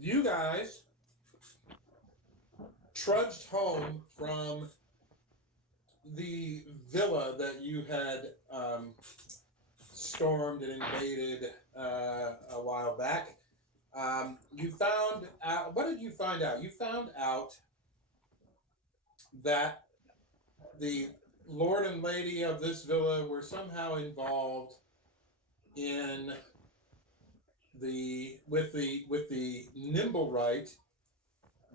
You guys trudged home from the villa that you had stormed and invaded a while back. You found out. What did you find out? You found out that the lord and lady of this villa were somehow involved in the nimble right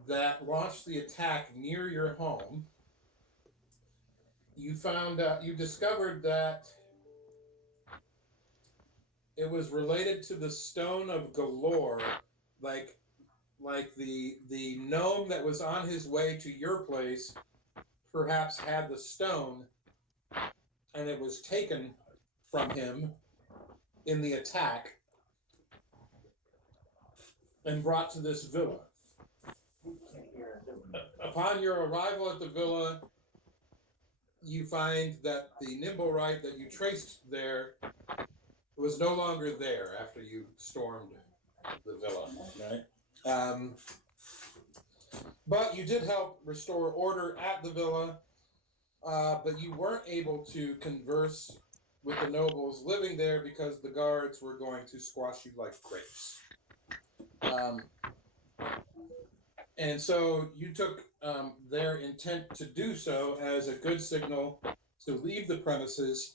that launched the attack near your home. You discovered that it was related to the stone of Galore, like the gnome that was on his way to your place perhaps had the stone and it was taken from him in the attack and brought to this villa. Upon your arrival at the villa, you find that the nimble right that you traced there was no longer there after you stormed the villa, right? But you did help restore order at the villa, but you weren't able to converse with the nobles living there because the guards were going to squash you like grapes. Um, and so you took their intent to do so as a good signal to leave the premises.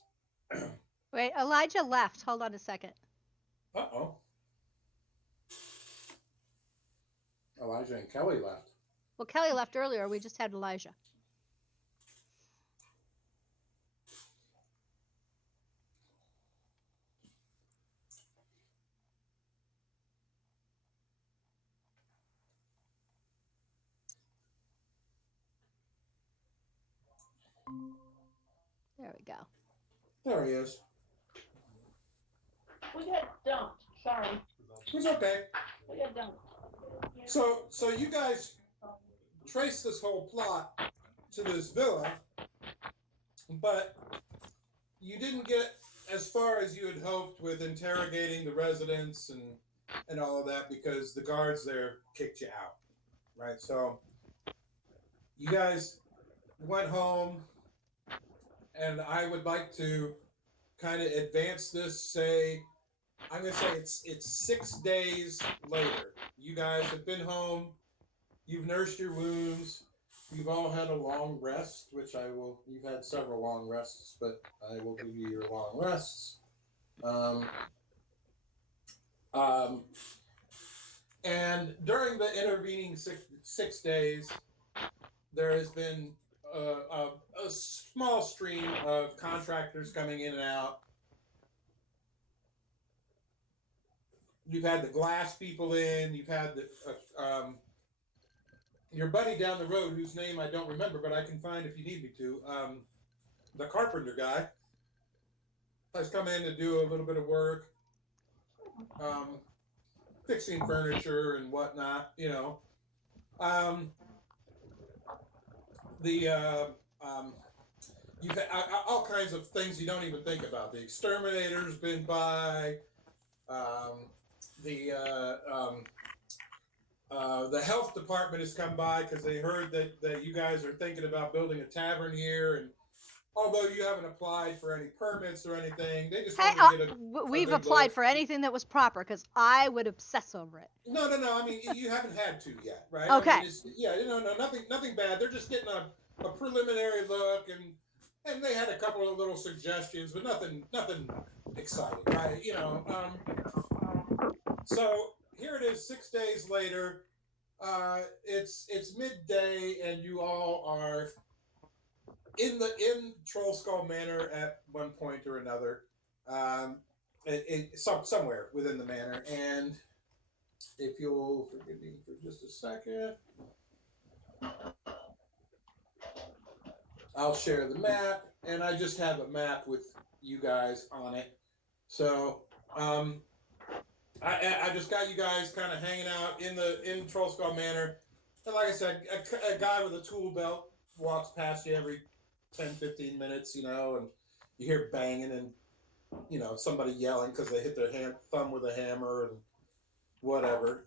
Wait, Elijah left. Hold on a second. Uh-oh. Elijah and Kelly left. Well, Kelly left earlier. We just had Elijah. There we go. There he is. We got dumped. Sorry. It's okay. We got dumped. So you guys trace this whole plot to this villa, but you didn't get as far as you had hoped with interrogating the residents and all of that because the guards there kicked you out, right? So you guys went home, and I would like to kind of advance this. Say, I'm gonna say it's 6 days later. You guys have been home. You've nursed your wounds. You've all had a long rest, which I will. You've had several long rests, but I will give you your long rests. Um, um, and during the intervening six days, there has been a small stream of contractors coming in and out. You've had the glass people in. You've had the your buddy down the road, whose name I don't remember, but I can find if you need me to. The carpenter guy has come in to do a little bit of work, um, fixing furniture and whatnot. Um, the you've had all kinds of things you don't even think about. The exterminator's been by. Um, the health department has come by because they heard that you guys are thinking about building a tavern here, and although you haven't applied for any permits or anything, they just Hey, wanted to get a we've good applied look. for anything that was proper because I would obsess over it. No. I mean, you haven't had to yet, right? I mean, Okay. it's yeah, no, nothing bad. They're just getting a preliminary look, and they had a couple of little suggestions, but nothing exciting, right? So here it is, 6 days later. It's midday, and you all are in Troll Skull Manor at one point or another, somewhere within the manor. And if you'll forgive me for just a second, I'll share the map, and I just have a map with you guys on it. So I just got you guys kind of hanging out in Troll Skull Manor, and like I said, a guy with a tool belt walks past you every 10, 15 minutes, and you hear banging and somebody yelling because they hit their thumb with a hammer and whatever.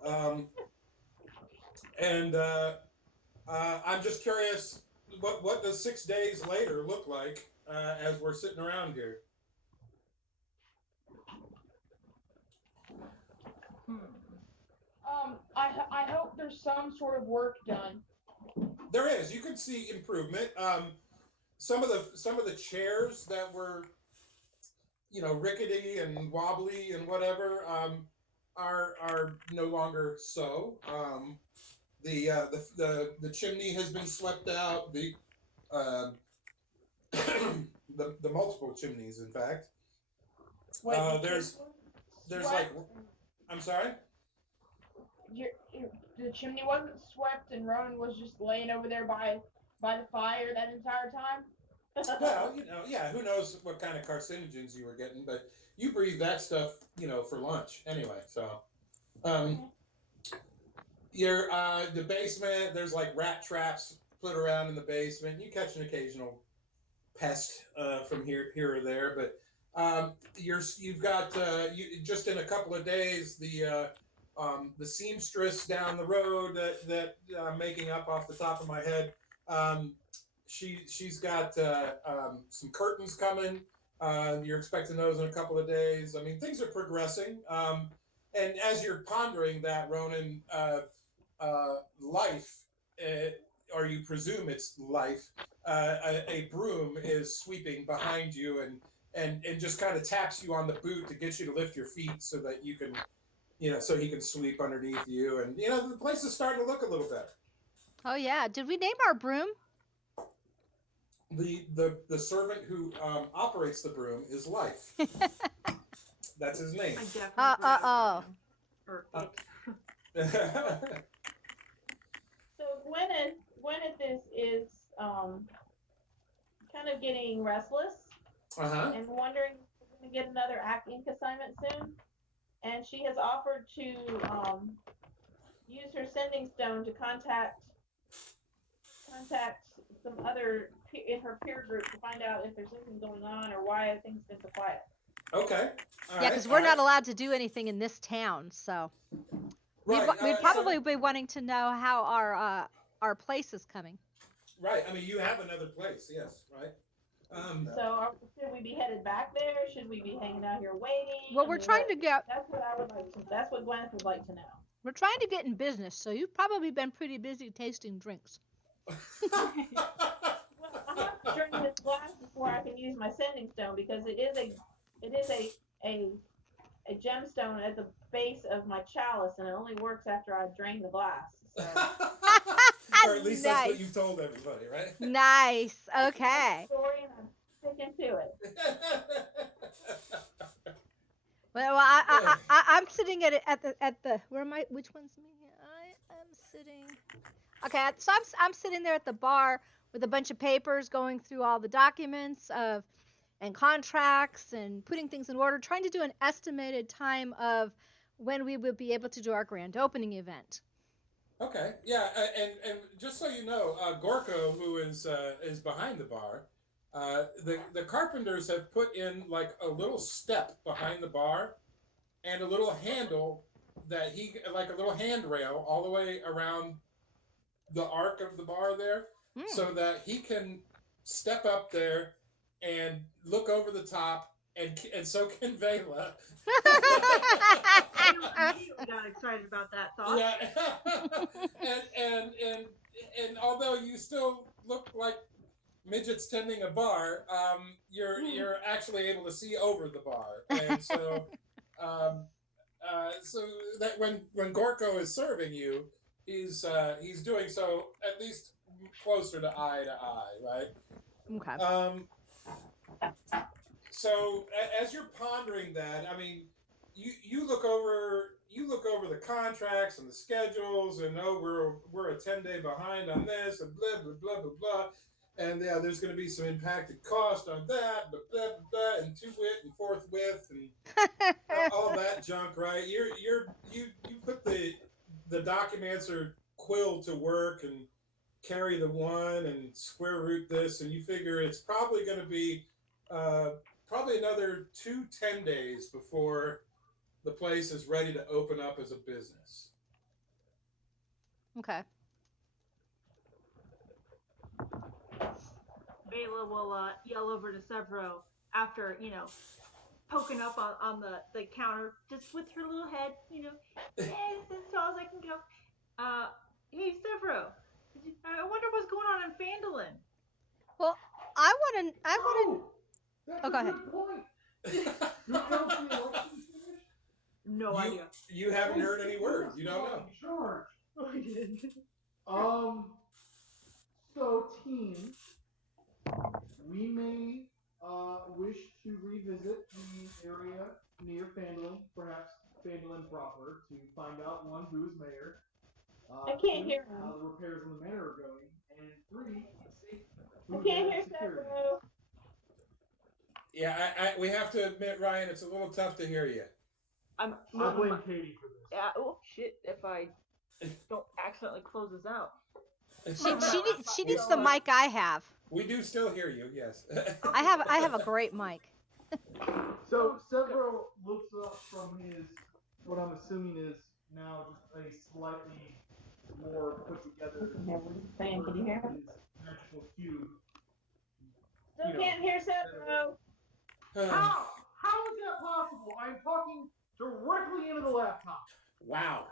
And I'm just curious, what does 6 days later look like as we're sitting around here? Hmm. I hope there's some sort of work done. There is. You can see improvement. Some of the chairs that were, rickety and wobbly and whatever, are no longer so. The chimney has been swept out. Uh, the multiple chimneys, in fact. Wait, Uh, the there's chimney there's like, swept? I'm sorry. The chimney wasn't swept, and Ronan was just laying over there by the fire that entire time. Well, yeah. Who knows what kind of carcinogens you were getting, but you breathe that stuff, for lunch anyway. So, um, your the basement. There's like rat traps put around in the basement. You catch an occasional pest from here or there, but you've got you just in a couple of days the seamstress down the road that I'm making up off the top of my head. Um, she's got some curtains coming. You're expecting those in a couple of days. I mean, things are progressing. And as you're pondering that, Ronan, life, or you presume it's life, a broom is sweeping behind you and just kind of taps you on the boot to get you to lift your feet so that you can, so he can sweep underneath you. And, the place is starting to look a little better. Oh yeah. Did we name our broom? The servant who operates the broom is Life. That's his name. I definitely Uh, forgot uh, that now. Or So Gwyneth is kind of getting restless Uh-huh. and wondering if we're going to get another ink assignment soon. And she has offered to use her sending stone to contact some other in her peer group to find out if there's anything going on or why things been so quiet. Okay. All Yeah, right, because all we're right. not allowed to do anything in this town, so Right. we'd so- probably be wanting to know how our place is coming. right. I mean, you have another place, yes, right? So should we be headed back there? Should we be hanging out here waiting? Well, we're trying to get That's what I would like to. That's what Gwyneth would like to know. we're trying to get in business, so you've probably been pretty busy tasting drinks. Well, I have to drink this glass before I can use my sending stone because it is a gemstone at the base of my chalice, and it only works after I drain the glass. So. Or at least that's what Nice. you've told everybody, right? Nice. Okay. Story, and I'm sticking to it. Well, I'm sitting at the where am I? Which one's me? I am sitting. Okay, so I'm sitting there at the bar with a bunch of papers, going through all the documents and contracts and putting things in order, trying to do an estimated time of when we will be able to do our grand opening event. Okay, yeah, and just so you know, Gorko, who is behind the bar, the carpenters have put in like a little step behind the bar, and a little handle like a little handrail all the way around the arc of the bar there, so that he can step up there and look over the top, and so can Vela. I immediately got excited about that thought. Yeah, and although you still look like midgets tending a bar, you're actually able to see over the bar, and so so that when Gorko is serving you, he's doing so at least closer to eye, right? Okay. So as you're pondering that, I mean, you look over the contracts and the schedules, and we're a 10-day behind on this, and blah blah blah blah blah, and yeah, there's going to be some impacted cost on that, blah blah blah, blah, and to wit and forthwith and all that junk, right? You put the Documancer quill to work and carry the one and square root this, and you figure it's probably going to be probably another 10 days before the place is ready to open up as a business. Okay. Bela will yell over to Severo after, poking up on the counter just with her little head, yeah, it's as tall as I can go. Hey, Severo, I wonder what's going on in Phandalin. Well, I want to. That's Oh, a go ahead. good point. You know if the election's finished? No idea. You haven't heard any word. You don't know. In charge. Oh, I did. So team, we may wish to revisit the area near Phandalin, perhaps Phandalin proper, to find out one, who is mayor. I can't two, hear how him. the repairs on the manor are going, and three, see I who's can't in hear security. Severo. Yeah, we have to admit, Ryan, it's a little tough to hear you. I blame Katie for this. Yeah. Oh shit! If I don't accidentally close this out. She needs the mic I have. We do still hear you, yes. I have a great mic. So Severo looks up from his, what I'm assuming is now just a slightly more put together What are you saying? Can you hear him? his magical cube. Still can't hear Severo. How is that possible? I'm talking directly into the laptop. Wow.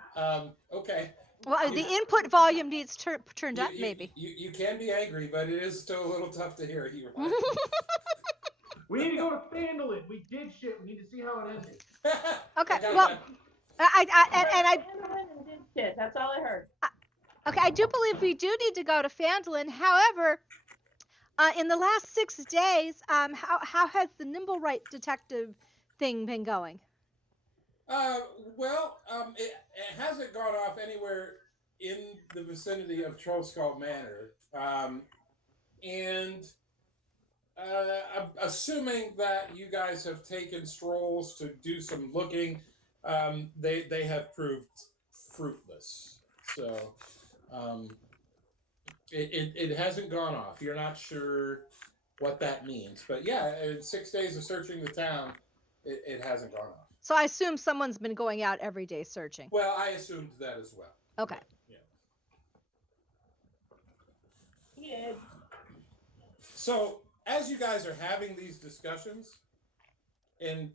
Okay. Well, the input volume needs turned up, You- maybe. You can be angry, but it is still a little tough to hear you. Ryan. We need to go to Phandalin. We did shit. We need to see how it ended. Okay, Okay, well, I And did shit. That's all I heard. I do believe we do need to go to Phandalin. However, in the last 6 days, how has the Nimblewright detective thing been going? It hasn't gone off anywhere in the vicinity of Trollskull Manor. And I'm assuming that you guys have taken strolls to do some looking. They have proved fruitless. So it hasn't gone off. You're not sure what that means. But yeah, in 6 days of searching the town, it hasn't gone off. So I assume someone's been going out every day searching. Well, I assumed that as well. Okay. Yeah. So as you guys are having these discussions, and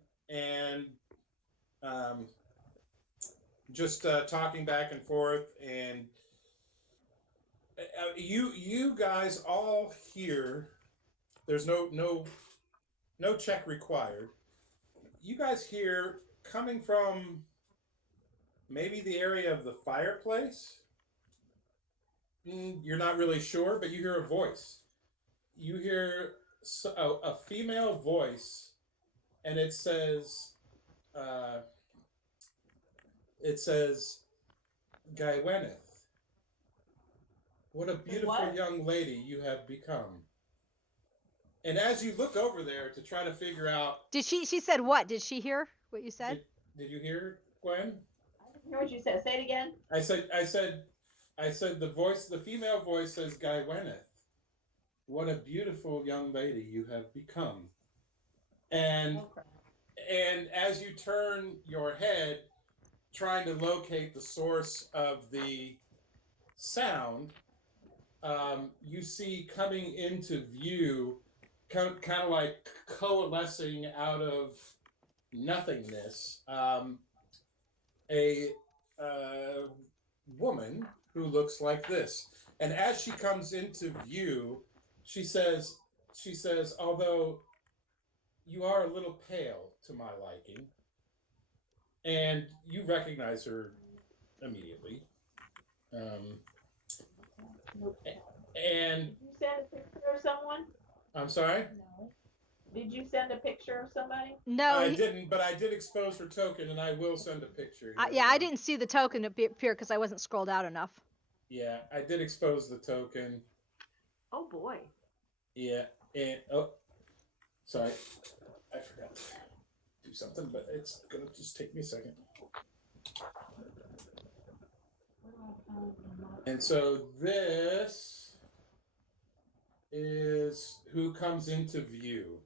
just talking back and forth, and you guys all hear. There's no check required. You guys hear coming from maybe the area of the fireplace. You're not really sure, but you hear a voice. You hear a female voice, and it says, Gaiweneth, what a beautiful What? young lady you have become. And as you look over there to try to figure out, Did she said what? Did she hear what you said? did you hear, Gwen? I didn't hear what you said. Say it again. I said the female voice says, Gaiweneth, what a beautiful young lady you have become. And and as you turn your head, trying to locate the source of the sound, you see coming into view, kind of like coalescing out of nothingness, a woman who looks like this. And as she comes into view, she says, although you are a little pale to my liking, and you recognize her immediately. And Did you send a picture of someone? I'm sorry, No. Did you send a picture of somebody? No. I didn't, but I did expose her token, and I will send a picture. Yeah, I didn't see the token appear because I wasn't scrolled out enough. Yeah, I did expose the token. Oh boy. Yeah, and sorry, I forgot to do something, but it's gonna just take me a second. And so this is who comes into view.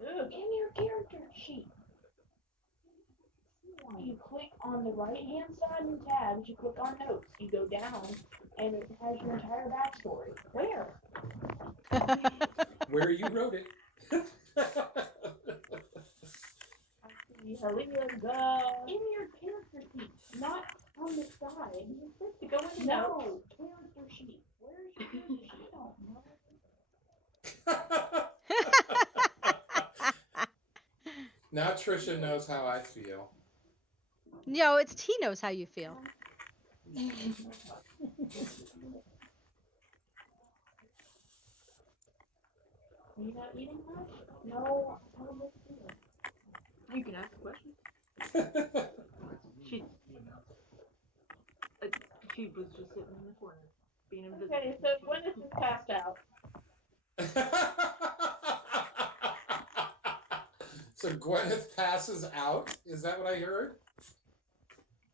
Ugh, in your character sheet. You click on the right hand side in tabs, you click on notes, you go down, and it has your entire backstory. Where? Where you wrote it. I see Helia's in your character sheet, not on the side. You click to go into no character sheet. Where's your character sheet? I don't know. Now Trisha knows how I feel. No, it's he knows how you feel. Are you not eating much? No, I don't know. You can ask a question. She was just sitting in the corner, being invisible. Okay, so Gwyneth is passed out. So Gwyneth passes out? Is that what I heard?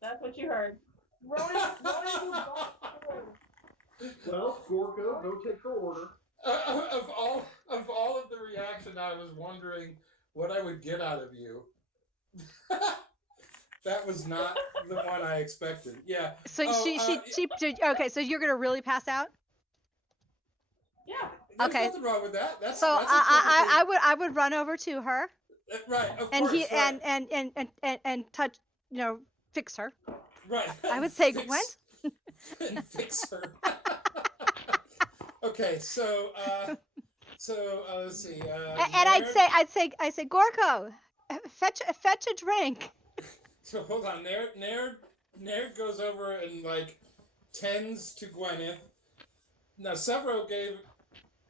That's what you heard. Ronan Well, Gorko, go take her order. Of all of the reaction, I was wondering what I would get out of you. That was not the one I expected. Yeah. So Oh, okay, so you're gonna really pass out? Yeah. There's Okay. nothing wrong with that. That's So that's a I would run over to her right. Of and course. he right. and touch, fix her. Right. I would say, Fix- Gwent? And fix her. Okay, so let's see. And I'd say, Gorko, fetch a drink. So hold on, Naird goes over and like tends to Gwyneth. Now Severo gave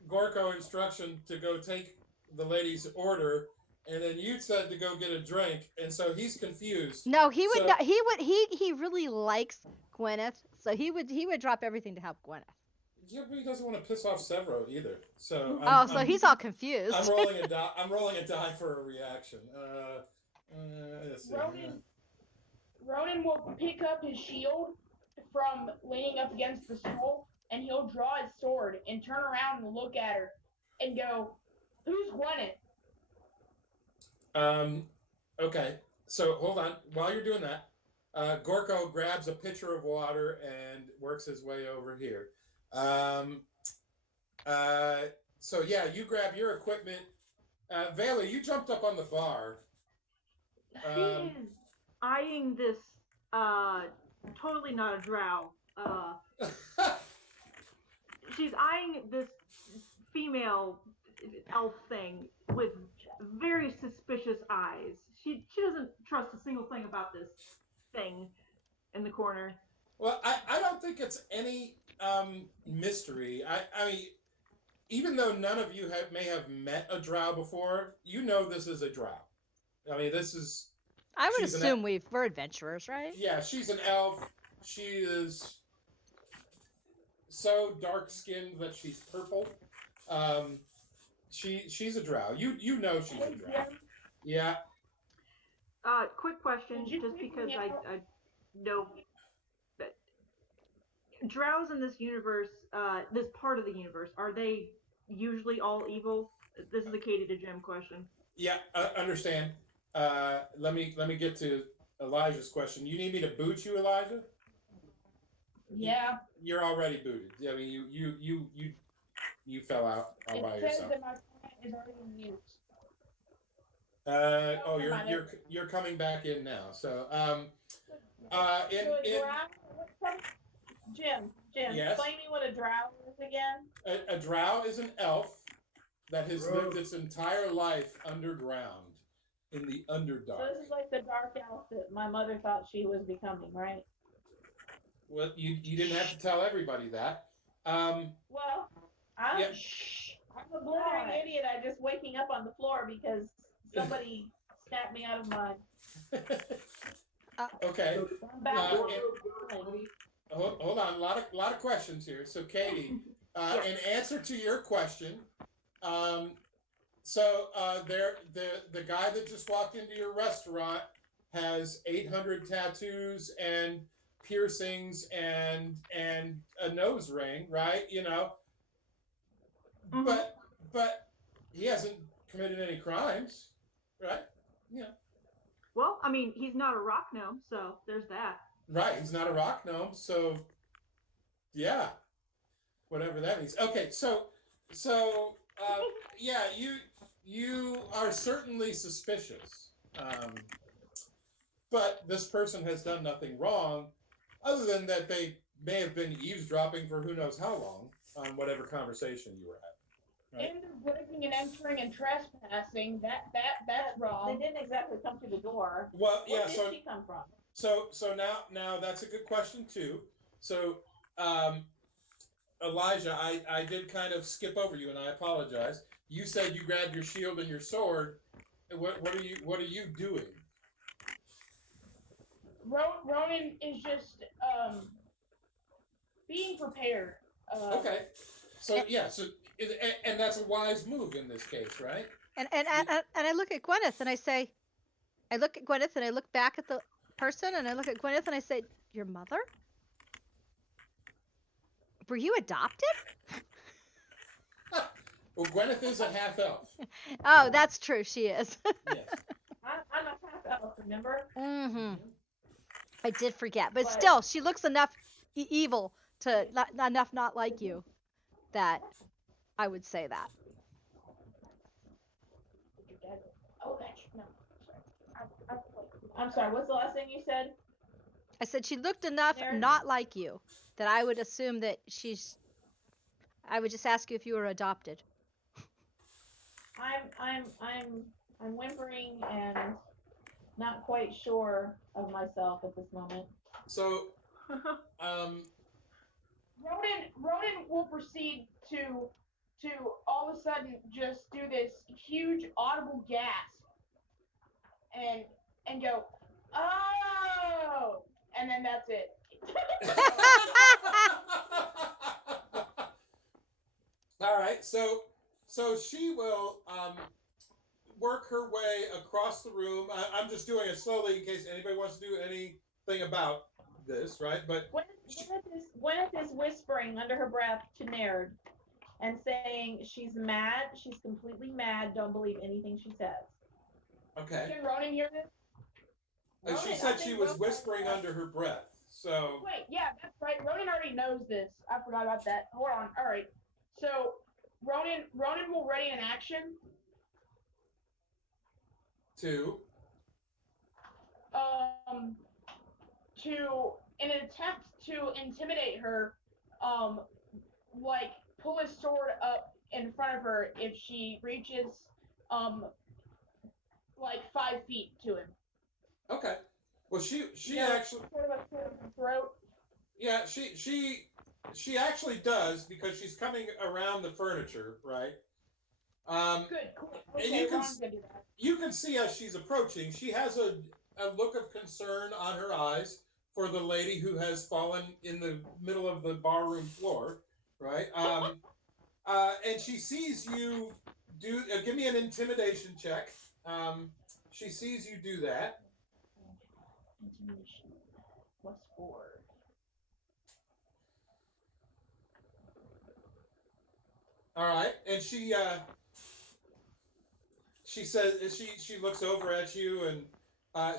Gorko instruction to go take the lady's order, and then you said to go get a drink, and so he's confused. No, he would So- not. He really likes Gwyneth, so he would drop everything to help Gwyneth. Yeah, but he doesn't want to piss off Severo either. So He's all confused. I'm rolling a die. I'm rolling a die for a reaction. Let's see. Ronan will pick up his shield from leaning up against the stool, and he'll draw his sword and turn around and look at her and go, "Who's Gwyneth?" Okay. So hold on. While you're doing that, Gorko grabs a pitcher of water and works his way over here. So yeah, you grab your equipment. Vela, you jumped up on the bar. She is eyeing this, totally not a drow. She's eyeing this female elf thing with very suspicious eyes. She doesn't trust a single thing about this thing in the corner. Well, I don't think it's any mystery. I mean, even though none of you may have met a drow before, you know this is a drow. I mean, this is... I would she's an assume we're adventurers, right? Yeah, she's an elf. She is so dark-skinned that she's purple. She's a drow. You know she's a drow. Yeah. Quick question, Did you just pick because me I up? know that drows in this universe, this part of the universe, are they usually all evil? This is a Katie to Jim question. Yeah, understand. Let me get to Elijah's question. You need me to boot you, Elijah? Yeah. You're already booted. I mean, you fell out all by It says yourself. that my phone is already mute. Oh, never mind. you're coming back in now. So Jim, Yes? explain me what a drow is again. a drow is an elf that has Bro. lived its entire life underground in the So Underdark. this is like the dark elf that my mother thought she was becoming, right? Well, you didn't have to tell everybody that. Well, I'm Yeah. I'm a blithering idiot. I'm just waking up on the floor because somebody snapped me out of my. Okay. I'm back. Hold on, a lot of questions here. So, Katie, in answer to your question, the guy that just walked into your restaurant has 800 tattoos and piercings and a nose ring, right? You know, Mhm. but he hasn't committed any crimes, right? Yeah. Well, I mean, he's not a rock gnome, so there's that. Right, he's not a rock gnome, so yeah, whatever that means. Okay, so yeah, you are certainly suspicious, but this person has done nothing wrong, other than that they may have been eavesdropping for who knows how long on whatever conversation you were having. Right. And breaking and entering and trespassing. That's They wrong. didn't exactly come through the door. Well, Where yeah. did So she come from? so now that's a good question too. So Elijah, I did kind of skip over you, and I apologize. You said you grabbed your shield and your sword. What are you doing? Ronan is just being prepared. Okay. So yeah. And that's a wise move in this case, right? And I look at Gwyneth and I say, I look at Gwyneth and I look back at the person and I look at Gwyneth and I say, your mother? Were you adopted? Well, Gwyneth is a half elf. Oh, that's true. She is. Yes. I'm a half elf, remember? Mm-hmm. I did forget, but But- still, she looks enough evil to enough not like you that I would say that. Did your dad? Oh, that's no. Sorry. I'm sorry, what's the last thing you said? I said she looked enough Aaron? not like you that I would assume that she's. I would just ask you if you were adopted. I'm whimpering and not quite sure of myself at this moment. So Ronan will proceed to all of a sudden just do this huge audible gasp and go, oh, and then that's it. All right, so she will work her way across the room. I'm just doing it slowly in case anybody wants to do anything about this, right? But Gwyneth is whispering under her breath to Naird and saying she's mad, she's completely mad, don't believe anything she says. okay. Can Ronan hear this? She Ronan, I said think she was Ronan- whispering under her breath. So Wait, yeah, that's right. Ronan already knows this. I forgot about that. Hold on. All right. So Ronan will ready an action two. to in an attempt to intimidate her, like pull his sword up in front of her if she reaches like 5 feet to him. Okay. Well, she Yeah. actually Sort of a sword in the throat. yeah she actually does because she's coming around the furniture, right? Good, cool. And Okay, you can Ron's gonna do that. You can see as she's approaching, she has a look of concern on her eyes for the lady who has fallen in the middle of the barroom floor, right? And she sees you do. Give me an intimidation check. She sees you do that. Intimidation +4. All right, and she says she looks over at you and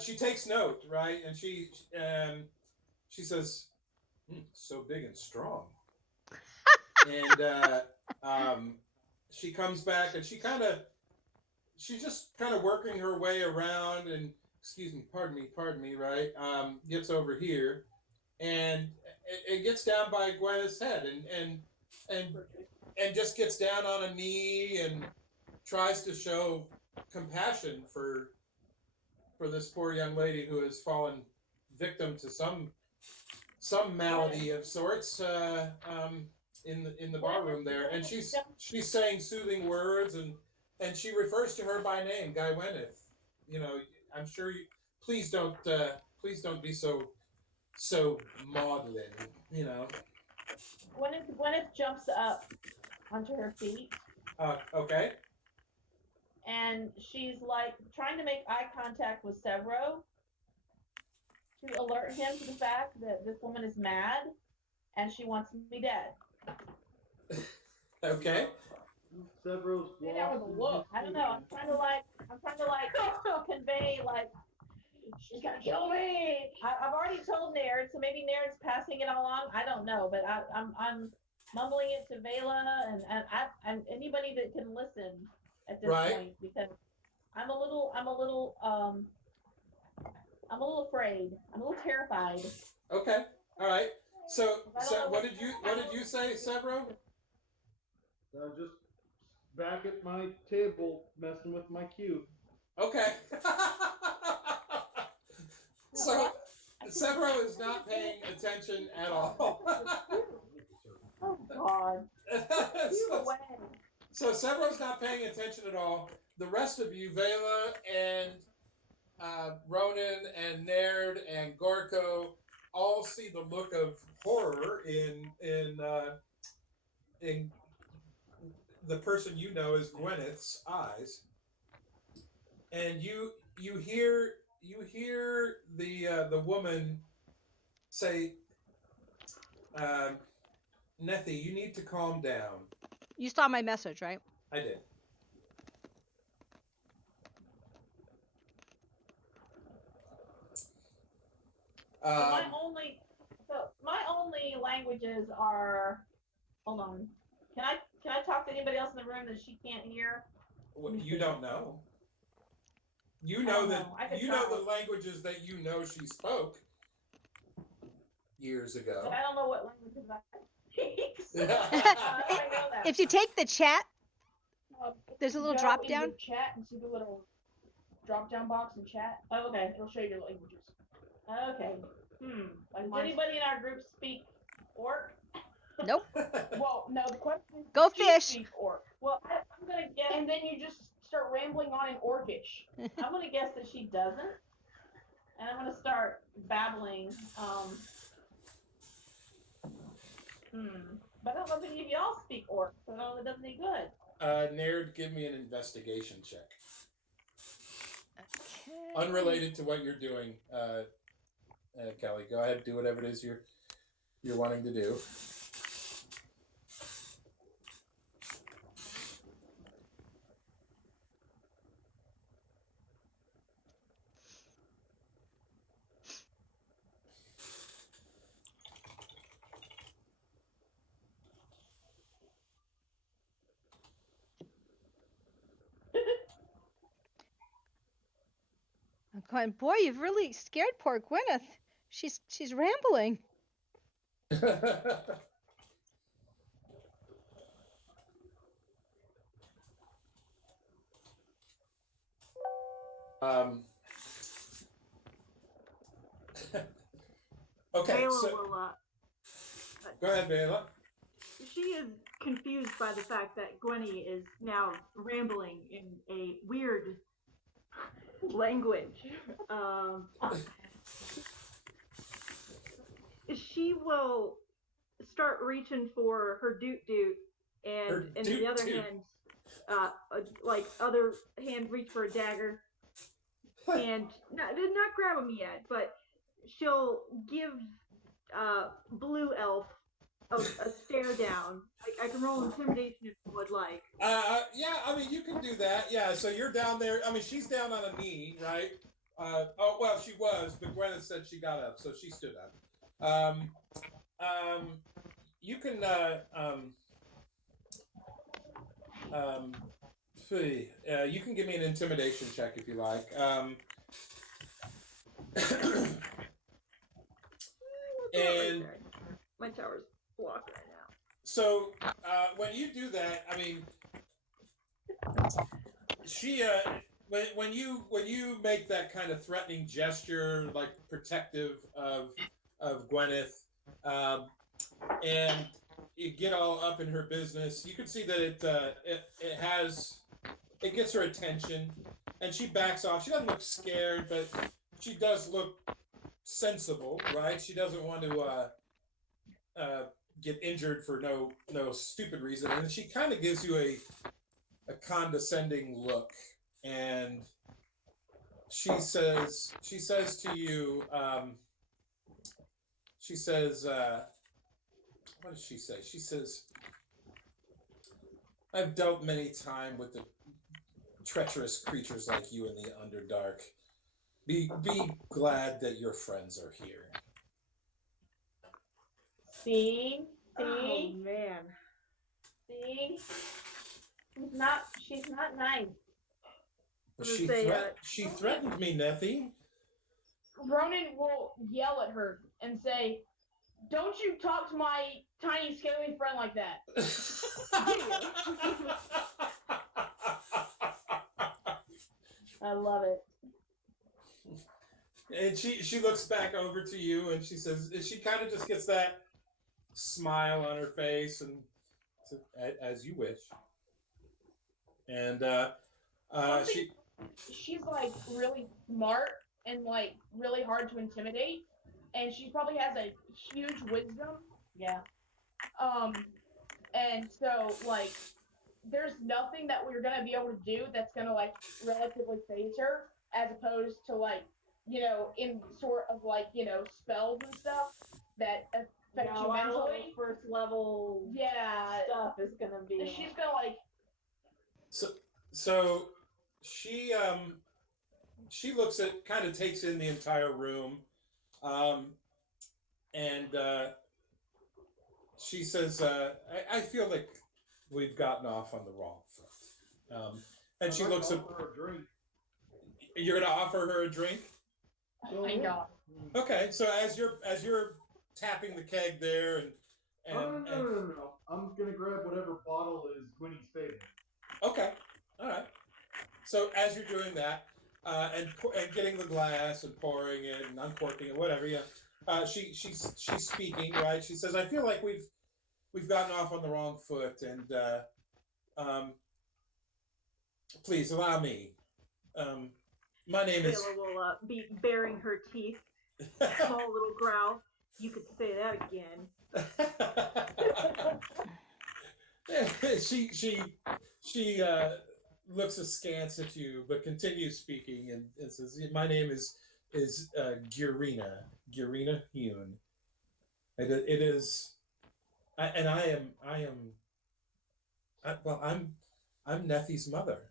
she takes note, right? And she says, "So big and strong." And she comes back and she's just kind of working her way around and pardon me, right? Gets over here and it gets down by Gwyneth's head and just gets down on a knee and tries to show compassion for this poor young lady who has fallen victim to some malady of sorts in the bar room there, and she's saying soothing words and she refers to her by name, Guy Wenneth. You know, I'm sure you. Please don't be so maudlin. You know. Gwyneth jumps up onto her feet Okay. and she's like trying to make eye contact with Severo to alert him to the fact that this woman is mad and she wants me dead. Okay. Severo's Maybe that was a look. I don't know. I'm trying to like convey like She's gonna kill me. I've already told Naird, so maybe Naird's passing it along. I don't know, but I'm mumbling it to Vela and anybody that can listen at this Right. point because I'm a little afraid. I'm a little terrified. Okay. All right. So what did you say, Severo? Just back at my table, messing with my cube. Okay. So Severo is not paying attention at all. Oh God. so, Away. so Severo's not paying attention at all. The rest of you, Vela and Ronan and Naird and Gorko, all see the look of horror in the person you know as Gwyneth's eyes, and you hear the woman say, "Nethy, you need to calm down." You saw my message, right? I did. My only languages are. Hold on. Can I talk to anybody else in the room that she can't hear? You don't know. You I know don't that know. I could you know try. the languages that you know she spoke years ago. But I don't know what languages I speak. So, I know that. If you take the chat, Um, there's a little go drop into down. chat and see the little drop down box in chat. Oh, okay. It'll show you your languages. Okay. Like Does mine's- anybody in our group speak Orc? Nope. Well, no, the question is, Go does she fish. speak Orc? Well, I'm gonna guess. And then you just start rambling on in Orcish. I'm gonna guess that she doesn't, and I'm gonna start babbling. But I don't know if any of y'all speak Orc, so I don't know if it does any good. Naird, give me an investigation check. Okay. Unrelated to what you're doing, Kelly. Go ahead, do whatever it is you're wanting to do. I'm going, boy, you've really scared poor Gwyneth. She's rambling. Okay, Vela so will, go ahead, Vela. she is confused by the fact that Gwenny is now rambling in a weird language. She will start reaching for her doot, and in the other doot. hand, like other hand reach for a dagger, and not grab him yet, but she'll give Blue Elf a stare down. I can roll intimidation if you would like. Yeah, I mean, you can do that. Yeah, so you're down there. I mean, she's down on a knee, right? Oh, well, she was, but Gwyneth said she got up, so she stood up. You can, you can give me an intimidation check if you like. And my tower's blocked right now. so when you do that, I mean, she when you make that kind of threatening gesture, like protective of Gwyneth, and you get all up in her business, you can see that it gets her attention, and she backs off. She doesn't look scared, but she does look sensible, right? She doesn't want to get injured for no stupid reason, and she kind of gives you a condescending look, and she says to you, what does she say? She says, "I've dealt many time with the treacherous creatures like you in the Underdark. Be glad that your friends are here. See? Oh See? man. See? She's not nice. She threatened me, Nethy. Ronan will yell at her and say, "Don't you talk to my tiny scaly friend like that." I love it. And she looks back over to you and she says, and she kind of just gets that smile on her face and as you wish. And She's like really smart and like really hard to intimidate, and she probably has a huge wisdom. Yeah. And so like there's nothing that we're gonna be able to do that's gonna like relatively phase her, as opposed to like, you know, in sort of like, you know, spells and stuff that affect you our little mentally. first level Yeah, stuff is gonna be. she's gonna like. so she looks at, kind of takes in the entire room, and she says, I feel like we've gotten off on the wrong foot. And she looks at her a drink. You're gonna offer her a drink? Oh my god. Okay, so as you're tapping the keg there and No. I'm gonna grab whatever bottle is Gwynny's favorite. Okay, all right. So as you're doing that, and getting the glass and pouring it and uncorking it, whatever, she's speaking, right? She says, "I feel like we've gotten off on the wrong foot, and please allow me. My name is." Kayla will be baring her teeth. Small little growl. You could say that again. she looks askance at you, but continues speaking and says, "My name is Gurina Hune. It is, and I'm Nethy's mother."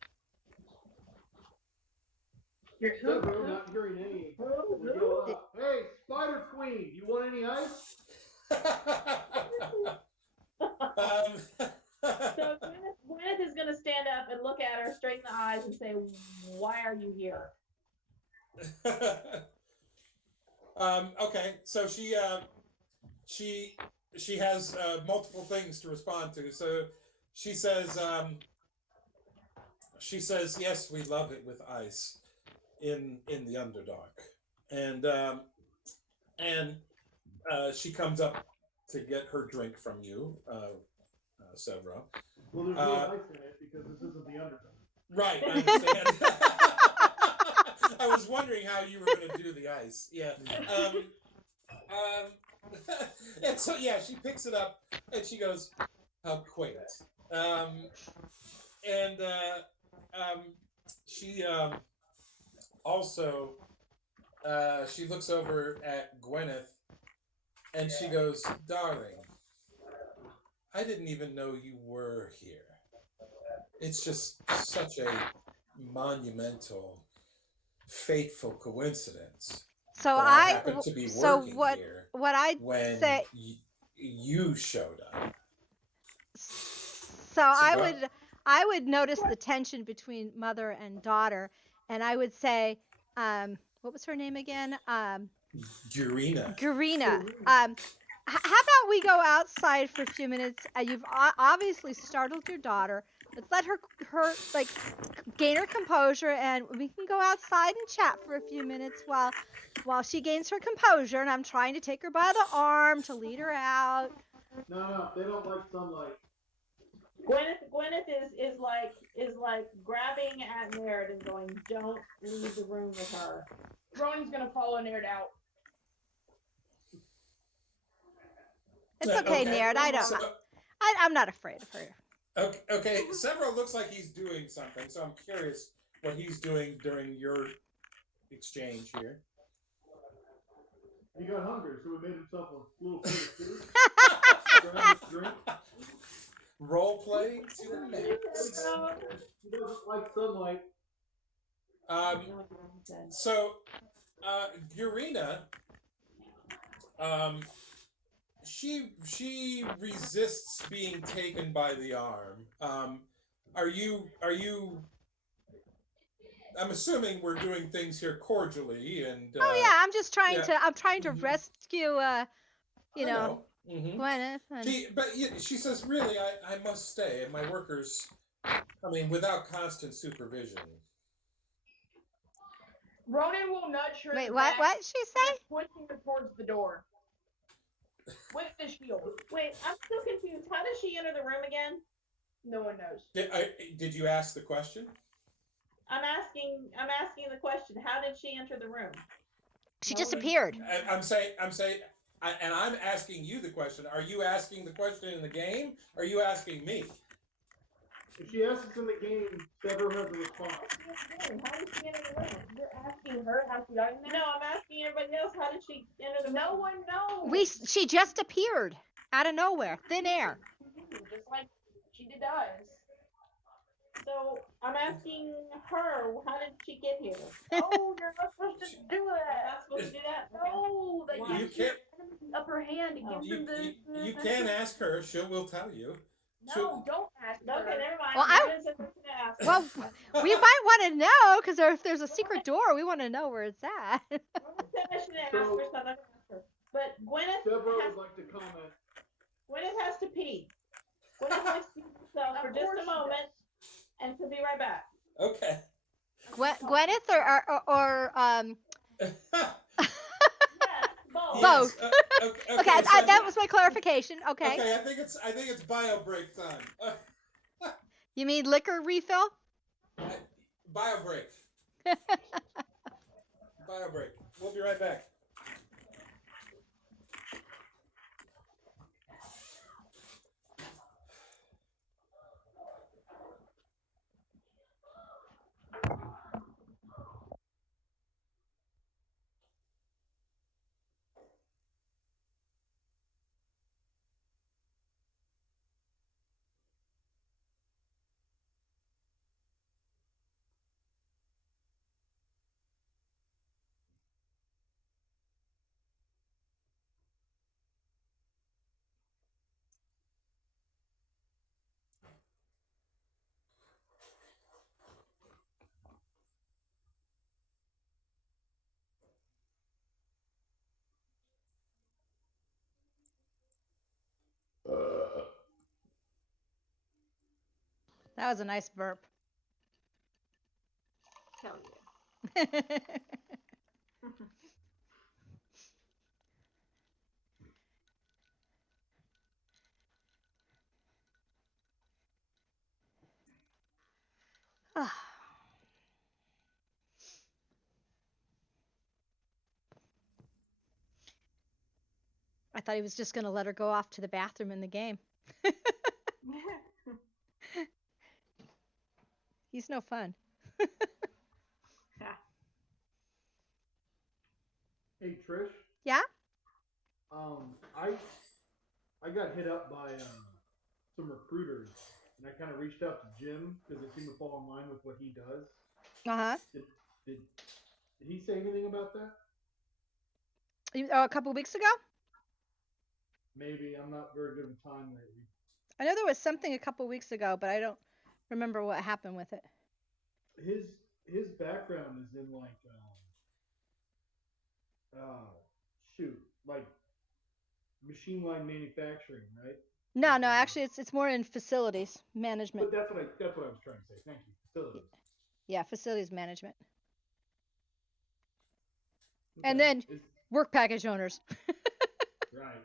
You're Several not hearing any. Hey, Spider Queen, you want any ice? So Gwyneth is gonna stand up and look at her straight in the eyes and say, "Why are you here?" Okay, so she has multiple things to respond to. So she says, "Yes, we love it with ice in the Underdark," and she comes up to get her drink from you, Severo. Well, there's no ice in it because this isn't the Underdark. Right, I understand. I was wondering how you were going to do the ice. Yeah. And so she picks it up and she goes, "How quaint." She also she looks over at Gwyneth and she goes, "Darling, I didn't even know you were here. It's just such a monumental, fateful coincidence. So that I happened to be working here what I when say. You showed up." So I would notice the tension between mother and daughter, and I would say, what was her name again? Gurina. How about we go outside for a few minutes? You've obviously startled your daughter. Let's let her like gain her composure, and we can go outside and chat for a few minutes while she gains her composure. And I'm trying to take her by the arm to lead her out. No, they don't like sunlight. Gwyneth is like grabbing at Naird and going, "Don't leave the room with her." Ronan's gonna follow Naird out. It's okay, Naird. I'm not afraid of her. Okay. Severo looks like he's doing something, so I'm curious what he's doing during your exchange here. He got hungry, so he made himself a little bit of food. Grab his drink. Role play to the max. He doesn't like sunlight. So, Urena, she resists being taken by the arm. Are you? I'm assuming we're doing things here cordially, and Oh yeah, I'm just trying yeah. to. I'm trying to Mhm. rescue. You I know, Mm-hmm. Gwyneth. And... She says, really, I must stay, and my workers, I mean, without constant supervision. Ronan will nudge her in Wait, the what? back, What did she say? pointing her towards the door with the shield. Wait, I'm still confused. How does she enter the room again? No one knows. Did you ask the question? I'm asking the question. How did she enter the room? She No, disappeared. I'm saying, and I'm asking you the question. Are you asking the question in the game? Or are you asking me? If she asks us in the game, Severo has a response. How did she enter the room? You're asking her how she got in there? No, I'm asking everybody else. How did she enter the room? No one knows. She just appeared out of nowhere, thin air. Just like she did to us. So I'm asking her. How did she get here? Oh, you're not supposed to do I'm that. not supposed to do that. No, that Why? You gives your can't. enemy upper hand. It gives You, them you can ask her. She will tell you. No, don't ask her. Okay, never mind. Well, That is a question to ask. Well, we might want to know because if there's a secret door, we want to know where it's at. I said I should ask her, so I'm not gonna ask her. But Gwyneth Severo has, would like to comment. Gwyneth has to pee. Gwyneth likes to pee herself for Of just course a she moment, and she'll be right back. Okay. Gwyneth or Yes, both. Both. Okay. okay, So, that was my clarification. Okay. okay. I think it's bio break time. You mean liquor refill? Bio break. Bio break. We'll be right back. That was a nice burp. Hell yeah. I thought he was just going to let her go off to the bathroom in the game. He's no fun. Hey Trish. Yeah? I got hit up by some recruiters, and I kind of reached out to Jim because it seemed to fall in line with what he does. Uh-huh. Did he say anything about that? A couple weeks ago? Maybe. I'm not very good with time lately. I know there was something a couple weeks ago, but I don't remember what happened with it. His background is in like like machine line manufacturing, right? No, actually it's more in facilities management. But that's what I was trying to say. Thank you. Facilities. Yeah, facilities management. Okay. And then work package owners. Right.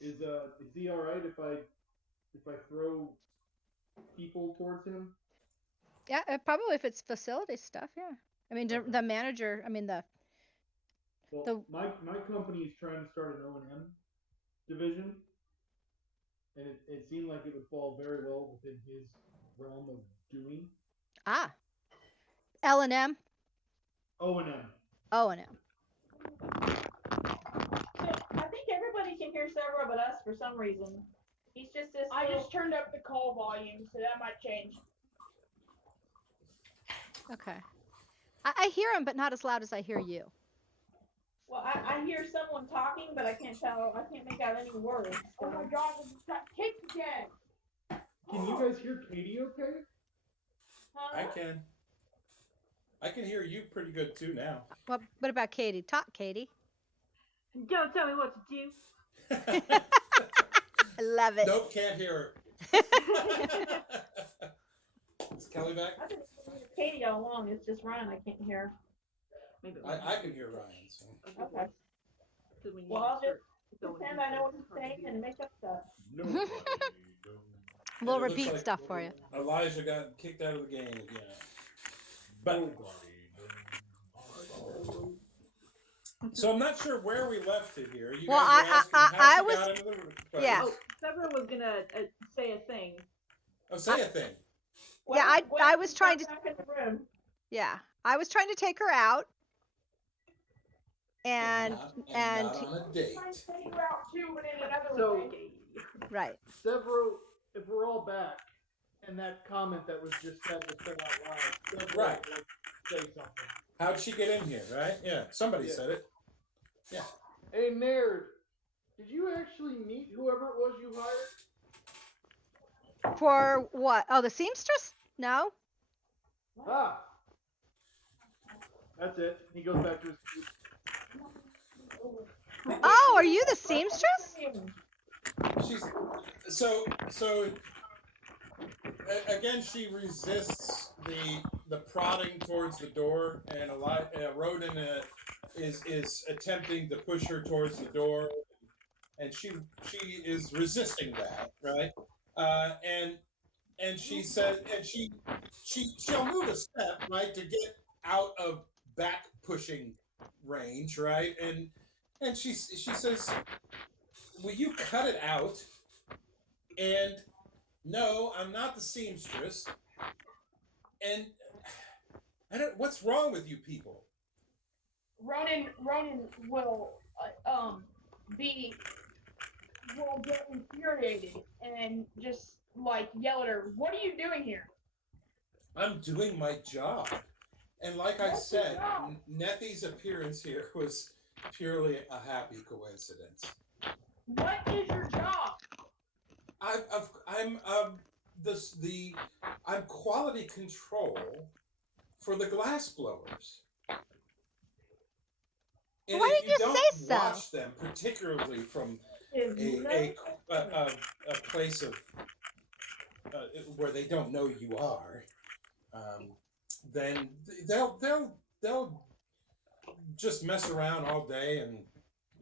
Is he all right if I throw people towards him? Yeah, probably if it's facility stuff, yeah. I mean, Okay. the manager, I mean My company is trying to start an O&M division, and it seemed like it would fall very well within his realm of doing. L&M. O&M. O&M. So I think everybody can hear Severo but us for some reason. He's just this. I little- just turned up the call volume, so that might change. Okay. I hear him, but not as loud as I hear you. Well, I hear someone talking, but I can't tell. I can't make out any words. Oh my god, we just got kicked again. Can you guys hear Katie okay? Huh? I can. I can hear you pretty good too now. What about Katie? Talk, Katie. Don't tell me what to do. I love it. Nope, can't hear her. Is Kelly back? I've been listening to Katie all along. It's just Ryan I can't hear. Maybe I can hear Ryan. So. Okay. Well, I'll just pretend I know what he's saying and make up stuff. We'll It looks repeat like stuff for you. Elijah got kicked out of the game again. But so I'm not sure where we left it here. You Well, guys were asking how I she was- got into the place. yeah. Oh, Severo was gonna say a thing. Oh, say a thing. Yeah, I Gwen was just trying got back in the room. Yeah, I was trying to take her out, and not on a date. Trying to take you out too, but in another So, way. right. Severo, if we're all back, and that comment that was just said was said out loud, Severo Right. would say something. How'd she get in here, right? Yeah, somebody Yeah. said it. Hey, nerd, did you actually meet whoever it was you hired? For what? Oh, the seamstress? No. Ah. That's it. He goes back to his seat. Oh, are you the seamstress? She's again. She resists the prodding towards the door, and Roden is attempting to push her towards the door, and she is resisting that, right? And she says, and she'll move a step, right, to get out of back pushing range, right? And she says, "Will you cut it out?" And no, I'm not the seamstress. And I don't. What's wrong with you people? Ronan will will get infuriated and just like yell at her. What are you doing here? I'm doing my job. And like I What's your said, job? Nethy's appearance here was purely a happy coincidence. What is your job? I'm quality control for the glass blowers. And Why if didn't you don't say so? watch them, particularly from a place of where they don't know you are, then they'll just mess around all day and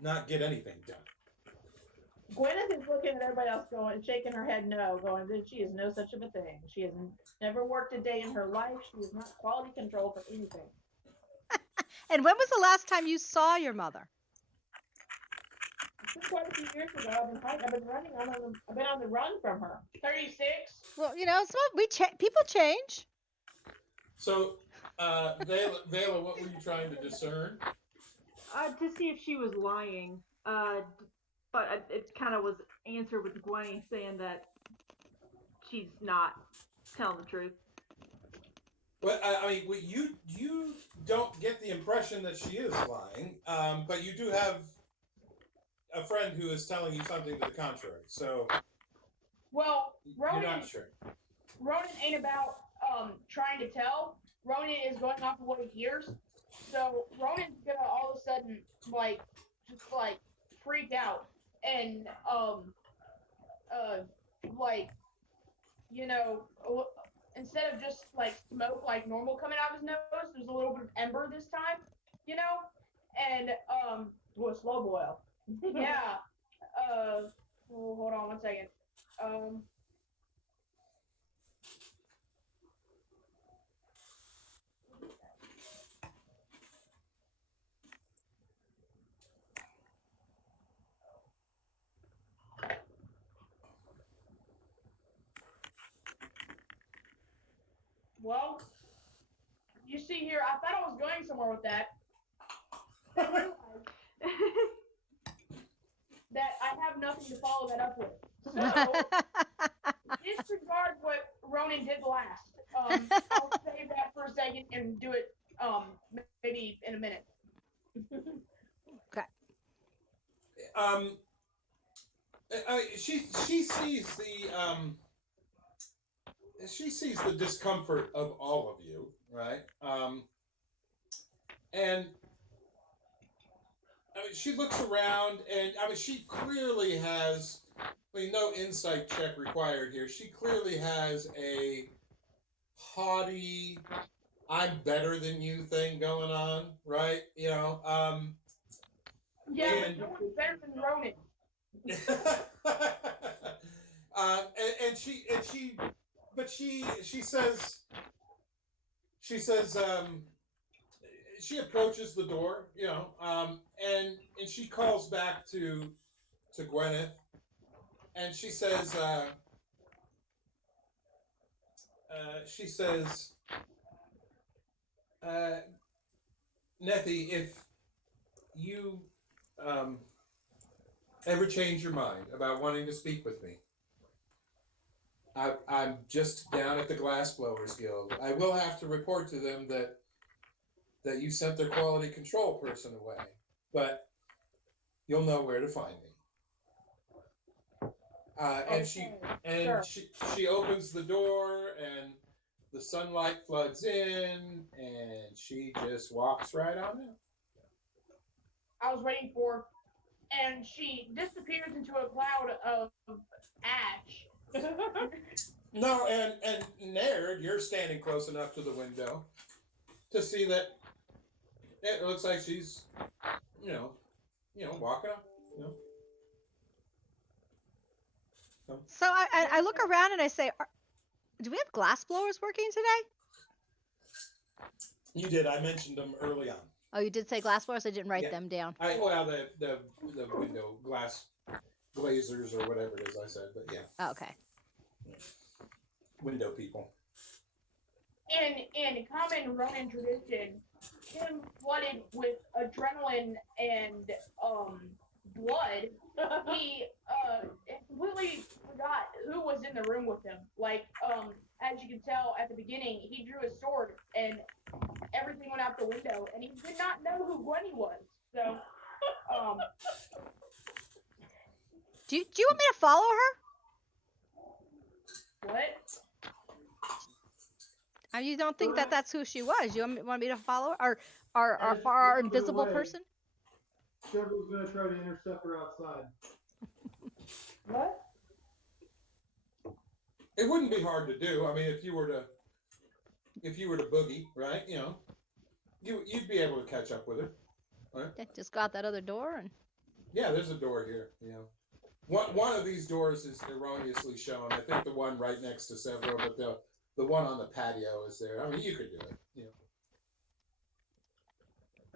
not get anything done. Gwyneth is looking at everybody else going, shaking her head no, going, she is no such of a thing. She has never worked a day in her life. She is not quality control for anything. And when was the last time you saw your mother? It's been quite a few years ago. I've been running. I've been on the run from her. 36. Well, you know, people change. So, Vela, what were you trying to discern? To see if she was lying. But it kind of was answered with Gwen saying that she's not telling the truth. Well, I mean, you don't get the impression that she is lying, but you do have a friend who is telling you something to the contrary. So, Well, you're Ronan not sure. ain't about trying to tell. Ronan is going off of what he hears. So Ronan's gonna all of a sudden just freak out and instead of just smoke like normal coming out of his nose, there's a little bit of ember this time, and slow boil. Yeah. Hold on one second. Well, you see here, I thought I was going somewhere with that. I realized that I have nothing to follow that up with. So, disregard what Ronan did last. I'll save that for a second and do it leave in a minute. She sees the discomfort of all of you, right? And I mean, she looks around, and I mean, she clearly has. I mean, no insight check required here. She clearly has a haughty, "I'm better than you" thing going on, right? You know, Yeah, And- but it's better than Ronan. and she says, she approaches the door, you know, and she calls back to Gwyneth, and she says, Nethy, if you ever change your mind about wanting to speak with me, I'm just down at the Glassblowers Guild. I will have to report to them that you sent their quality control person away, but you'll know where to find me. And Sure. she opens the door, and the sunlight floods in, and she just walks right on in. I was waiting for, and she disappears into a cloud of ash. No, and Naird, you're standing close enough to the window to see that it looks like she's, you know, walking up. You know. So I look around and I say, do we have glass blowers working today? You did. I mentioned them early on. Oh, you did say glass blowers. I didn't write Yeah. them down. The window glass glazers or whatever it is I said, but yeah, Oh, okay. window people. In common Ronin tradition, him flooded with adrenaline and blood, he completely forgot who was in the room with him. Like, as you can tell at the beginning, he drew his sword and everything went out the window, and he did not know who Gwenny was. So, Do you want me to follow her? what? You don't think that that's who she was? You want me to follow her? Or our invisible person? Several's gonna try to intercept her outside. What? It wouldn't be hard to do. I mean, if you were to boogie, right? You know, you'd be able to catch up with her. Right? Yeah, just go out that other door and. Yeah, there's a door here. You know, one of these doors is erroneously shown. I think the one right next to Severo, but the one on the patio is there. I mean, you could do it. You know.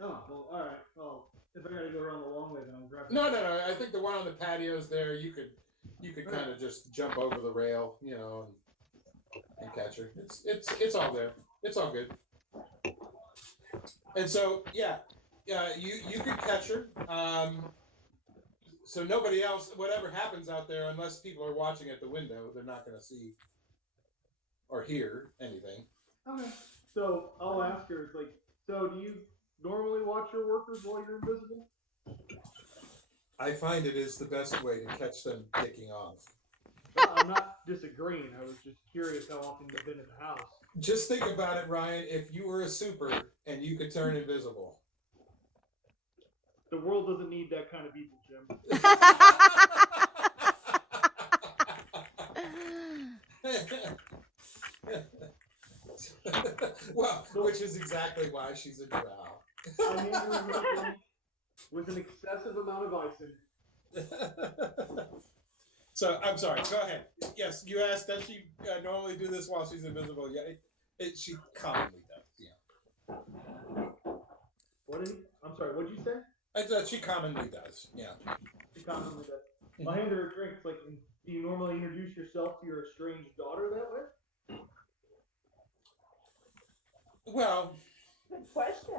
Oh, well, alright. Well, if I gotta go around the long way, then I'll grab it. No. I think the one on the patio is there. You could kind of just jump over the rail, you know, and catch her. It's all there. It's all good. And so you could catch her. So nobody else, whatever happens out there, unless people are watching at the window, they're not going to see or hear anything. Okay. So I'll ask her, it's like, so do you normally watch your workers while you're invisible? I find it is the best way to catch them dicking off. I'm not disagreeing. I was just curious how often you've been in the house. Just think about it, Ryan. If you were a super and you could turn invisible. The world doesn't need that kind of people, Jim. Well, which is exactly why she's a drow. I need to remember with an excessive amount of ice in it. So, I'm sorry, go ahead. Yes, you asked, does she normally do this while she's invisible? Yeah, she commonly does, yeah. I'm sorry, what'd you say? She commonly does, yeah. She commonly does. I'll hand her a drink. It's like, do you normally introduce yourself to your estranged daughter that way? Well, Good question.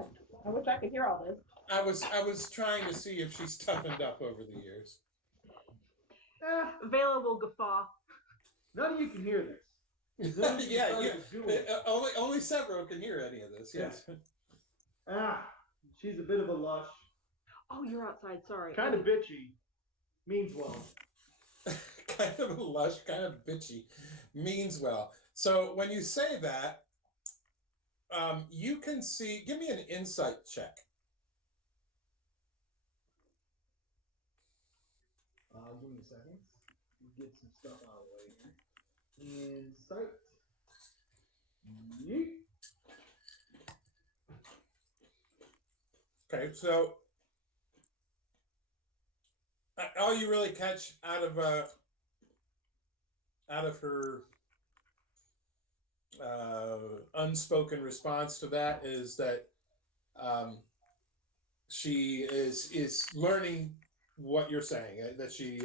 I wish I could hear all this. I was trying to see if she's toughened up over the years. Available guffaw. None of you can hear this. Yeah, only Severo can hear any of this. Yes. she's a bit of a lush, Oh, you're outside. Sorry. kind of bitchy, means well. Kind of lush, kind of bitchy, means well. So when you say that, you can see. Give me an insight check. Give me a second. Get some stuff out of the way here. Insight. Yeet. Okay, so all you really catch out of her unspoken response to that is that she is learning what you're saying. That she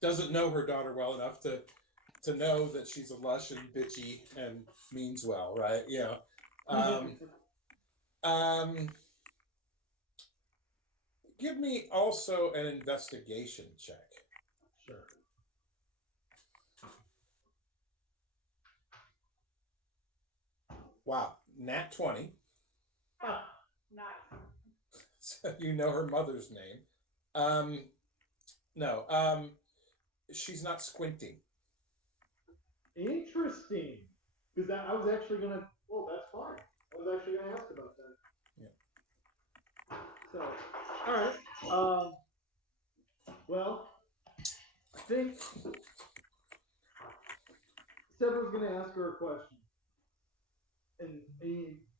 doesn't know her daughter well enough to know that she's a lush and bitchy and means well, right? You know. Give me also an investigation check. Sure. Wow, nat 20. Ah, Nice. So you know her mother's name. No, she's not squinting. interesting. Because I was actually gonna. Well, that's fine. I was actually gonna ask about that. Yeah. So, all right. Well, I think Sever's gonna ask her a question, and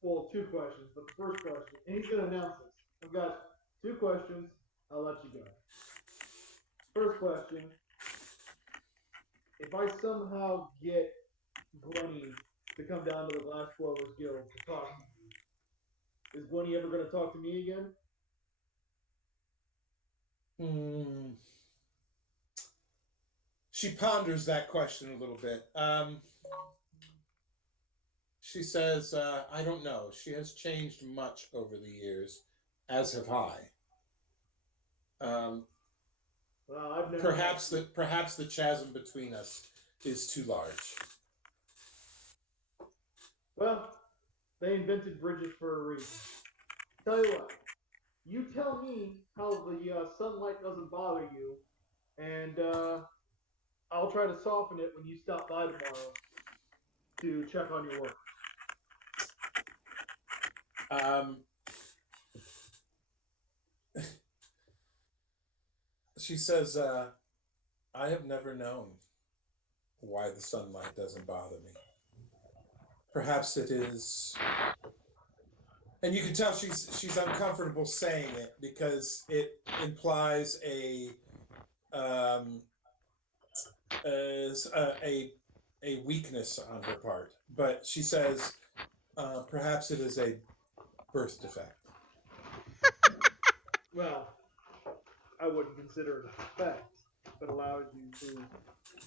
well, two questions. But the first question, and he's gonna announce this. I've got two questions. I'll let you go. First question: if I somehow get Gwenny to come down to the Glassblowers Guild to talk to me, is Gwenny ever going to talk to me again? She ponders that question a little bit. She says, I don't know. She has changed much over the years, as have I. Well, I've never. Perhaps the chasm between us is too large. Well, they invented bridges for a reason. Tell you what, you tell me how the sunlight doesn't bother you, and I'll try to soften it when you stop by tomorrow to check on your work. She says, I have never known why the sunlight doesn't bother me. Perhaps it is, and you can tell she's uncomfortable saying it because it implies a weakness on her part. But she says, perhaps it is a birth defect. Well, I wouldn't consider it a defect, but allows you to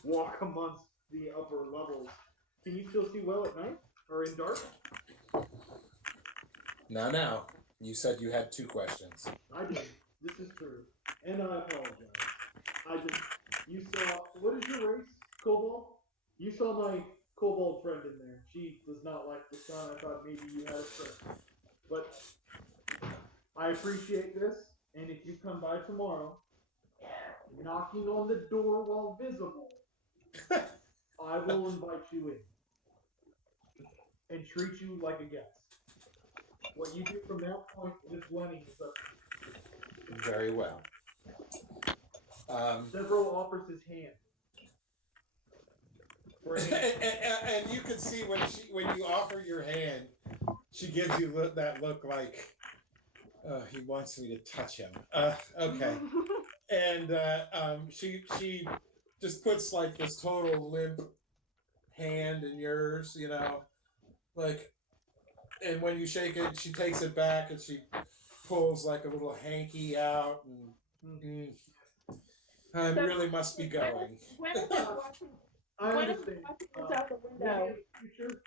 walk amongst the upper levels. Can you still see well at night or in dark? Now, you said you had two questions. I did. This is true, and I apologize. You saw, what is your race, Kobold? You saw my Kobold friend in there. She does not like the sun. I thought maybe you had a trick. But I appreciate this, and if you come by tomorrow, knocking on the door while visible, I will invite you in and treat you like a guest. What you do from that point with Gwenny is up to you. Very well. Severo offers his hand. For a hand. And you can see when you offer your hand, she gives you that look like, he wants me to touch him. Okay. And she just puts like this total limp hand in yours, you know, like, and when you shake it, she takes it back and she pulls like a little hanky out, and I really must be going. Gwyneth is watching. I Gwyneth understand. is watching this out the Maybe window. in the future,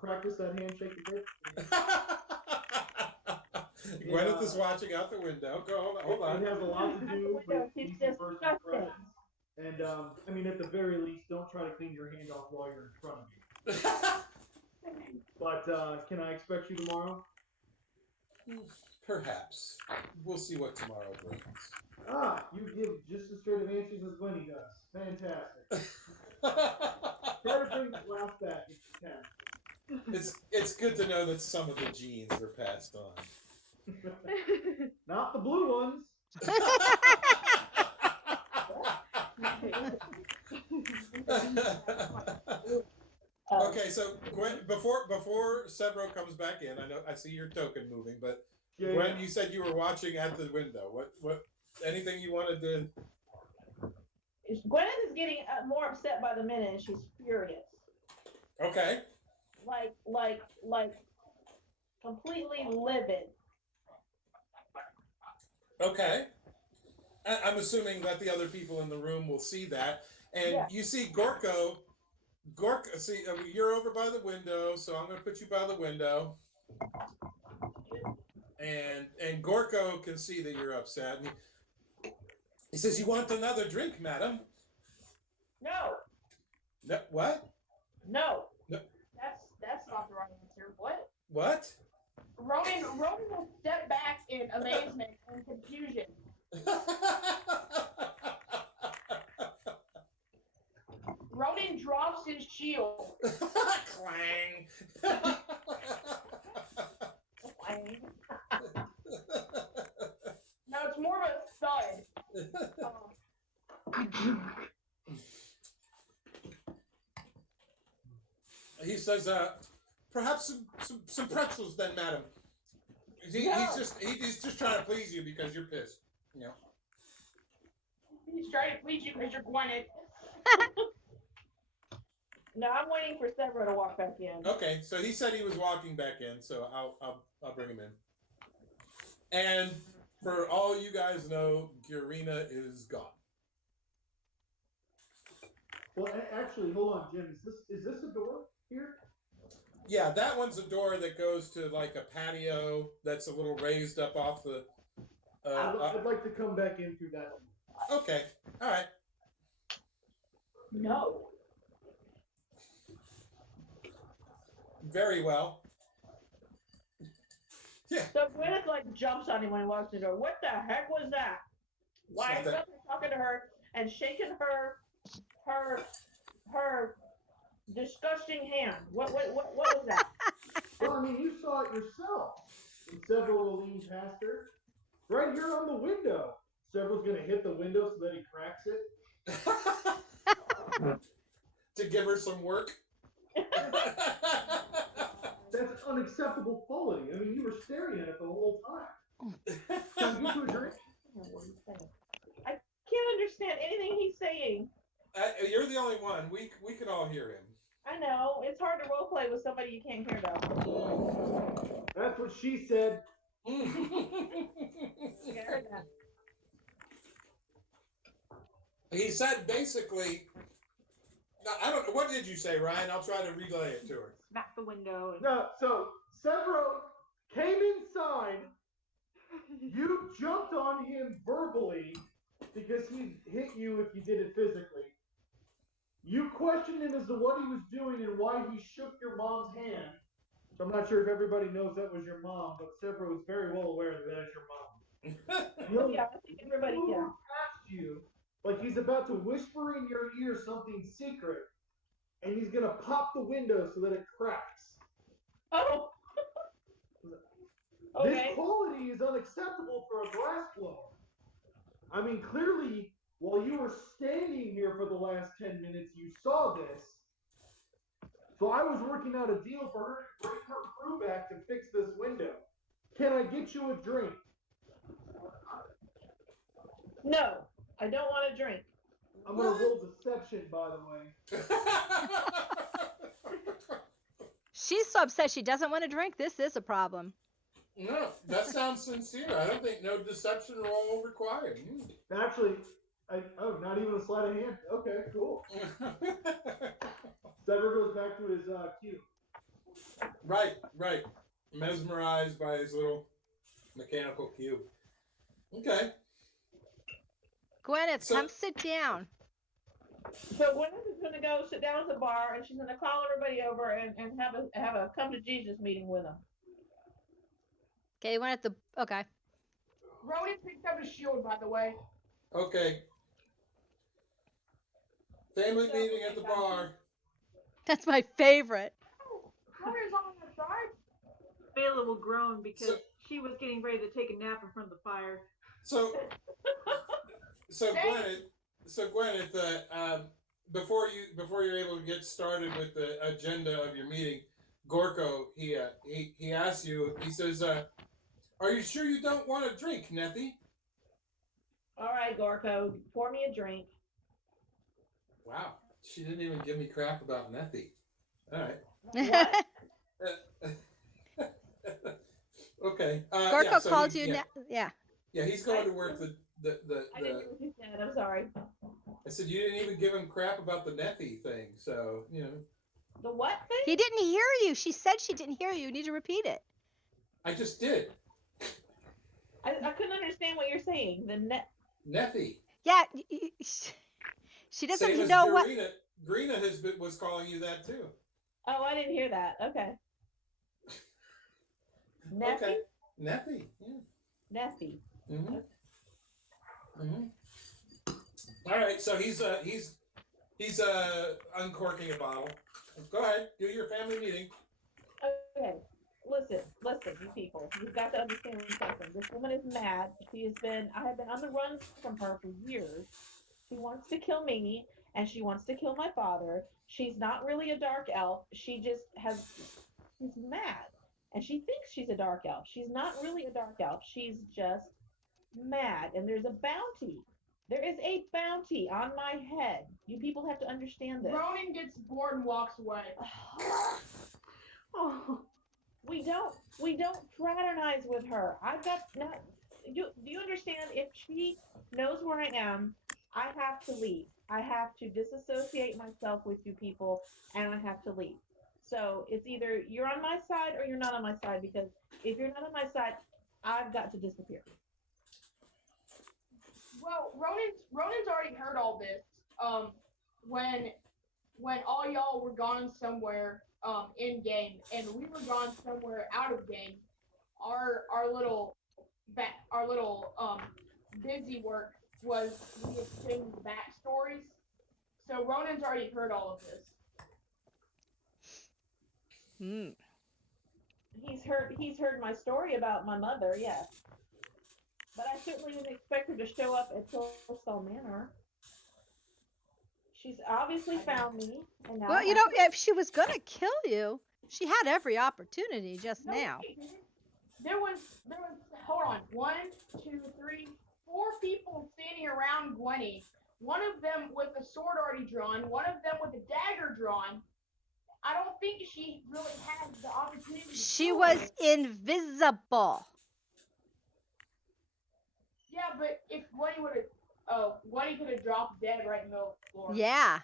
practice that handshake a bit. Gwyneth is watching out the window. Hold on. It has a lot to do with She's decent first disgusting. impressions. And I mean, at the very least, don't try to clean your hand off while you're in front of me. But can I expect you tomorrow? Perhaps. We'll see what tomorrow brings. Ah, you give just as straight of answers as Winnie does. Fantastic. Try to bring that laugh back if you can. it's good to know that some of the genes were passed on. Not the blue ones. Okay, so Gwen, before Severo comes back in, I see your token moving, but Yeah, Gwen, yeah. you said you were watching at the window. What anything you wanted to? Gwyneth is getting more upset by the minute, and she's furious. Okay. Like completely livid. Okay. I'm assuming that the other people in the room will see that, and Yeah. you see Gorko. Gorko, see, you're over by the window, so I'm going to put you by the window. And Gorko can see that you're upset. And he says, "You want another drink, madam?" No, No, what? no. No. That's not the right answer. What? What? Ronan will step back in amazement and confusion. Ronan drops his shield. Clang. Like, No, it's more of a thud. He says, "Perhaps some pretzels, then, madam." No. He's just trying to please you because you're pissed. You know. He's trying to please you because you're Gwyneth. no, I'm waiting for Severo to walk back in. Okay, so he said he was walking back in, so I'll bring him in. And for all you guys know, Gurina is gone. Well, actually, hold on, Jim. Is this a door here? Yeah, that one's a door that goes to like a patio that's a little raised up off the. I'd like to come back in through that one. Okay, all right. No. Very well. Yeah. So Gwyneth like jumps on him when he walks in the door. What the heck was that? Why is somebody talking to her and shaking her disgusting hand? What was that? Well, I mean, you saw it yourself. And Several will lean past her. Right here on the window. Several's going to hit the window so that he cracks it. To give her some work. That's unacceptable quality. I mean, you were staring at it the whole time. Can I get you a drink? I can't understand anything he's saying. You're the only one. We can all hear him. I know. It's hard to roleplay with somebody you can't hear though. That's what she said. Yeah, I heard that. He said basically. I don't know. What did you say, Ryan? I'll try to relay it to her. Smack the window. And... No, so Severo came inside. You jumped on him verbally because he hit you if you did it physically. You questioned him as to what he was doing and why he shook your mom's hand. So I'm not sure if everybody knows that was your mom, but Severo is very well aware that that is your mom. Yeah, I think everybody. Flew Yeah. past you like he's about to whisper in your ear something secret, and he's gonna pop the window so that it cracks. Oh. Okay. This quality is unacceptable for a glass blower. I mean, clearly, while you were standing here for the last 10 minutes, you saw this. So I was working out a deal for her to bring her crew back to fix this window. Can I get you a drink? No, I don't want to drink. I'm gonna roll deception, by the way. She's so upset she doesn't want to drink. This is a problem. No, that sounds sincere. I don't think no deception roll required. Actually, not even a sleight of hand. Okay, cool. Sever goes back to his cube. Right. Mesmerized by his little mechanical cube. Okay. Gwyneth, So- come sit down. So Gwyneth is gonna go sit down at the bar, and she's gonna call everybody over and have a come to Jesus meeting with them. Okay, you want at the okay. Ronan picked up his shield, by the way. Okay. Family meeting at the bar. That's my favorite. Ronan's on the side. Bela will groan because So- she was getting ready to take a nap in front of the fire. So Gwyneth, before you're able to get started with the agenda of your meeting, Gorko he asks you. He says, "Are you sure you don't want a drink, Nethy?" All right, Gorko, pour me a drink. Wow, she didn't even give me crap about Nethy. All right. What? Okay. Gorko yeah, so called he- you. Yeah, Yeah. yeah, he's going to work the. I didn't hear what you said. I'm sorry. I said you didn't even give him crap about the Nethy thing, so you know. The what thing? He didn't hear you. She said she didn't hear you. You need to repeat it. I just did. I couldn't understand what you're saying. The net. Nethy. Yeah. She doesn't Same as know what. Grina was calling you that too. Oh, I didn't hear that. Okay. Neffy? Okay. Nethy. Yeah. Neffy. Mm-hmm. Mm-hmm. All right, so he's uncorking a bottle. Go ahead, do your family meeting. Okay. Listen, you people. You've got to understand something. This woman is mad. I have been on the run from her for years. She wants to kill me, and she wants to kill my father. She's not really a dark elf. She's mad. And she thinks she's a dark elf. She's not really a dark elf. She's just mad. And there's a bounty. There is a bounty on my head. You people have to understand this. Ronan gets bored and walks away. Oh, We don't fraternize with her. I've got not. Do you understand? If she knows where I am, I have to leave. I have to disassociate myself with you people, and I have to leave. So it's either you're on my side or you're not on my side. Because if you're not on my side, I've got to disappear. Well, Ronan's already heard all this. When all y'all were gone somewhere in game, and we were gone somewhere out of game, our little busy work was we exchanged backstories. So Ronan's already heard all of this. Hmm. He's heard my story about my mother, yes. But I certainly didn't expect her to show up at Tilsall Manor. She's obviously found me, and now Well, I you have know, to- if she was gonna kill you, she had every opportunity just No, now. wait, there was hold on, 1, 2, 3, 4 people standing around Gwenny. One of them with a sword already drawn, one of them with a dagger drawn. I don't think she really had the opportunity. to She kill was her. invisible. Yeah, but if Gwenny could have dropped dead right in the middle of the floor. Yeah.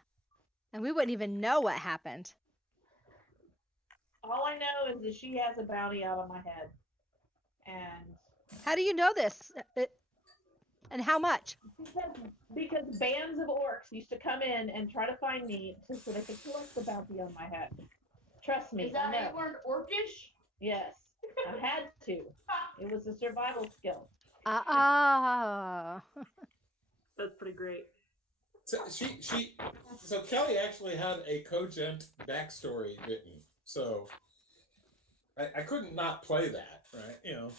And we wouldn't even know what happened. all I know is that she has a bounty out on my head, and How do you know this? And how much? because bands of orcs used to come in and try to find me so they could collect the bounty on my head. Trust me, Is that I how know. you learned Orcish? Yes, I had to. It was a survival skill. that's pretty great. So so Kelly actually had a cogent backstory written, so I couldn't not play that, right? You know.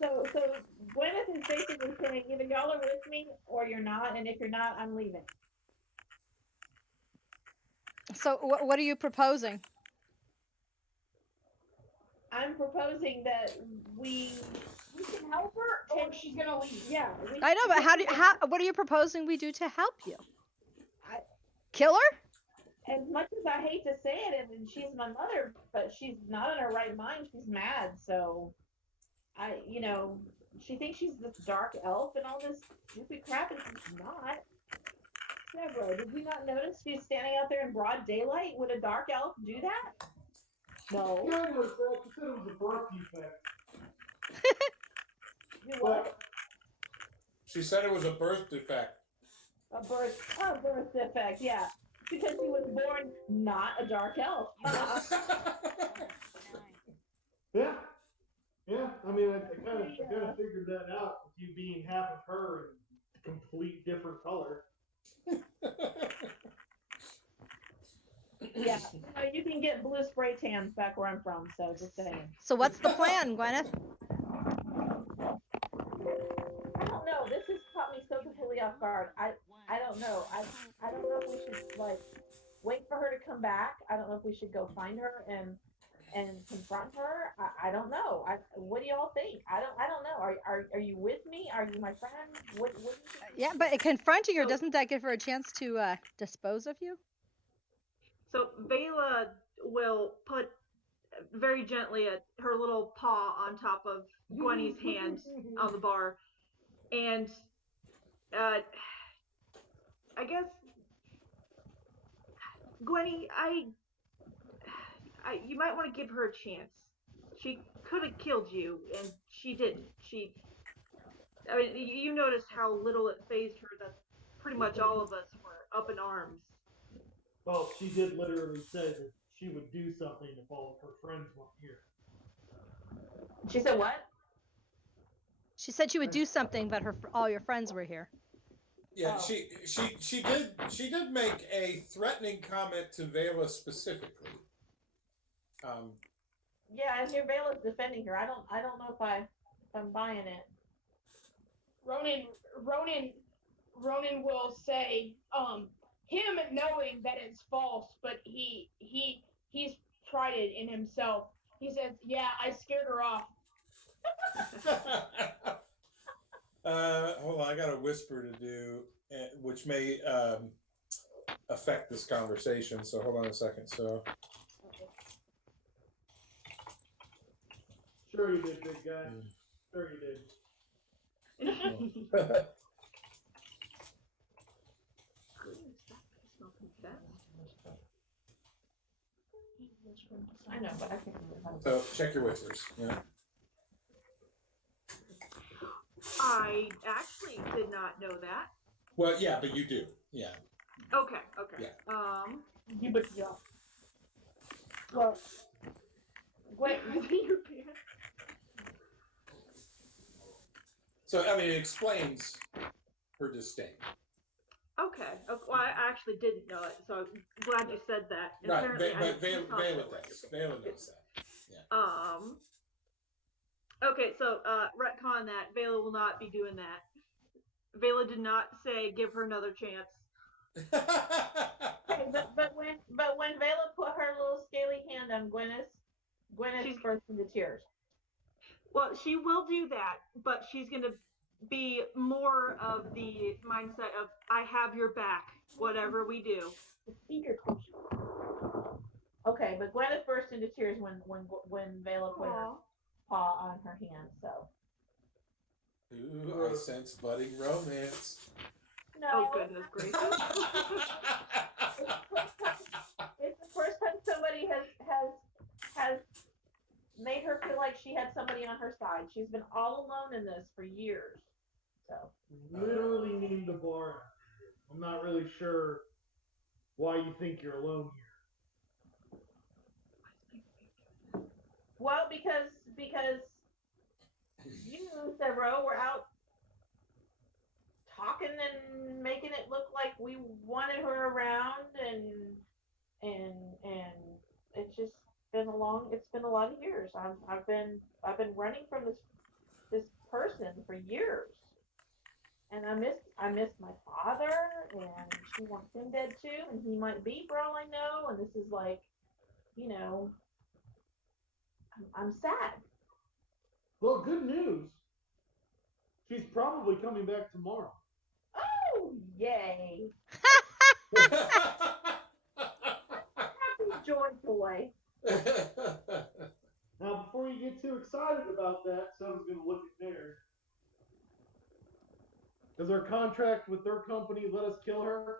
So Gwyneth is basically saying either y'all are with me or you're not, and if you're not, I'm leaving. So what are you proposing? I'm proposing that we can help her, or she's gonna leave. yeah. I know, but what are you proposing we do to help you? I- Kill her? As much as I hate to say it, and she's my mother, but she's not in her right mind. She's mad, so she thinks she's this dark elf and all this stupid crap, and she's not. Deborah, did you not notice she's standing out there in broad daylight? Would a dark elf do that? No. Kind of, you said it was a birth defect. You what? She said it was a birth defect. A birth defect, yeah. Because he was born not a dark elf. Yeah. Yeah. I mean, I kind of figured that out with you being half of her and a complete different color. Yeah. You can get blue spray tans back where I'm from, so just saying. So what's the plan, Gwyneth? I don't know. This has caught me so completely off guard. I don't know. I don't know if we should like wait for her to come back. I don't know if we should go find her and confront her. I don't know. What do y'all think? I don't know. Are you with me? Are you my friend? What do you think? Yeah, but confronting her, So- doesn't that give her a chance to dispose of you? So Vela will put very gently her little paw on top of Gwenny's hand on the bar, and I guess Gwenny, you might want to give her a chance. She could have killed you, and she didn't. I mean, you noticed how little it phased her that pretty much all of us were up in arms. Well, she did literally say that she would do something if all of her friends weren't here. She said what? She said she would do something, but all your friends were here. Yeah, Oh. she did make a threatening comment to Vela specifically. Yeah, and here Vela's defending her. I don't know if I'm buying it. Ronan will say, him knowing that it's false, but he's tried it in himself. He says, yeah, I scared her off. Hold on, I got a whisper to do, which may affect this conversation. So hold on a second. So Sure you did, big guy. Sure you did. I know, but I can't remember. so check your whispers. Yeah. I actually did not know that. Well, yeah, but you do. Yeah. Okay. Yeah. You but yeah. Well, wait. Your pants. So I mean, it explains her disdain. Okay. Well, I actually didn't know it, so I'm glad you said that. And Right, apparently but I Vela thought that does. was- Vela knows that. Okay, so retcon that. Vela will not be doing that. Vela did not say give her another chance. Okay, but when Vela put her little scaly hand on Gwyneth She's- burst into tears. Well, she will do that, but she's gonna be more of the mindset of I have your back, whatever we do. The speaker closed. Okay, but Gwyneth burst into tears when Vela put her paw on her hand. So Ooh, I sense budding romance. no, Oh goodness gracious! it's the first time somebody has made her feel like she had somebody on her side. She's been all alone in this for years. So Literally named the bar after you. I'm not really sure why you think you're alone here. well, because you, Severo, were out talking and making it look like we wanted her around, and it's just been it's been a lot of years. I've been running from this person for years, and I miss my father, and she wants him dead too, and he might be for all I know, and this is like, I'm sad. Well, good news. She's probably coming back tomorrow. Oh, yay. Happy joy toy. Now, before you get too excited about that, someone's going to look at theirs. Does our contract with their company let us kill her?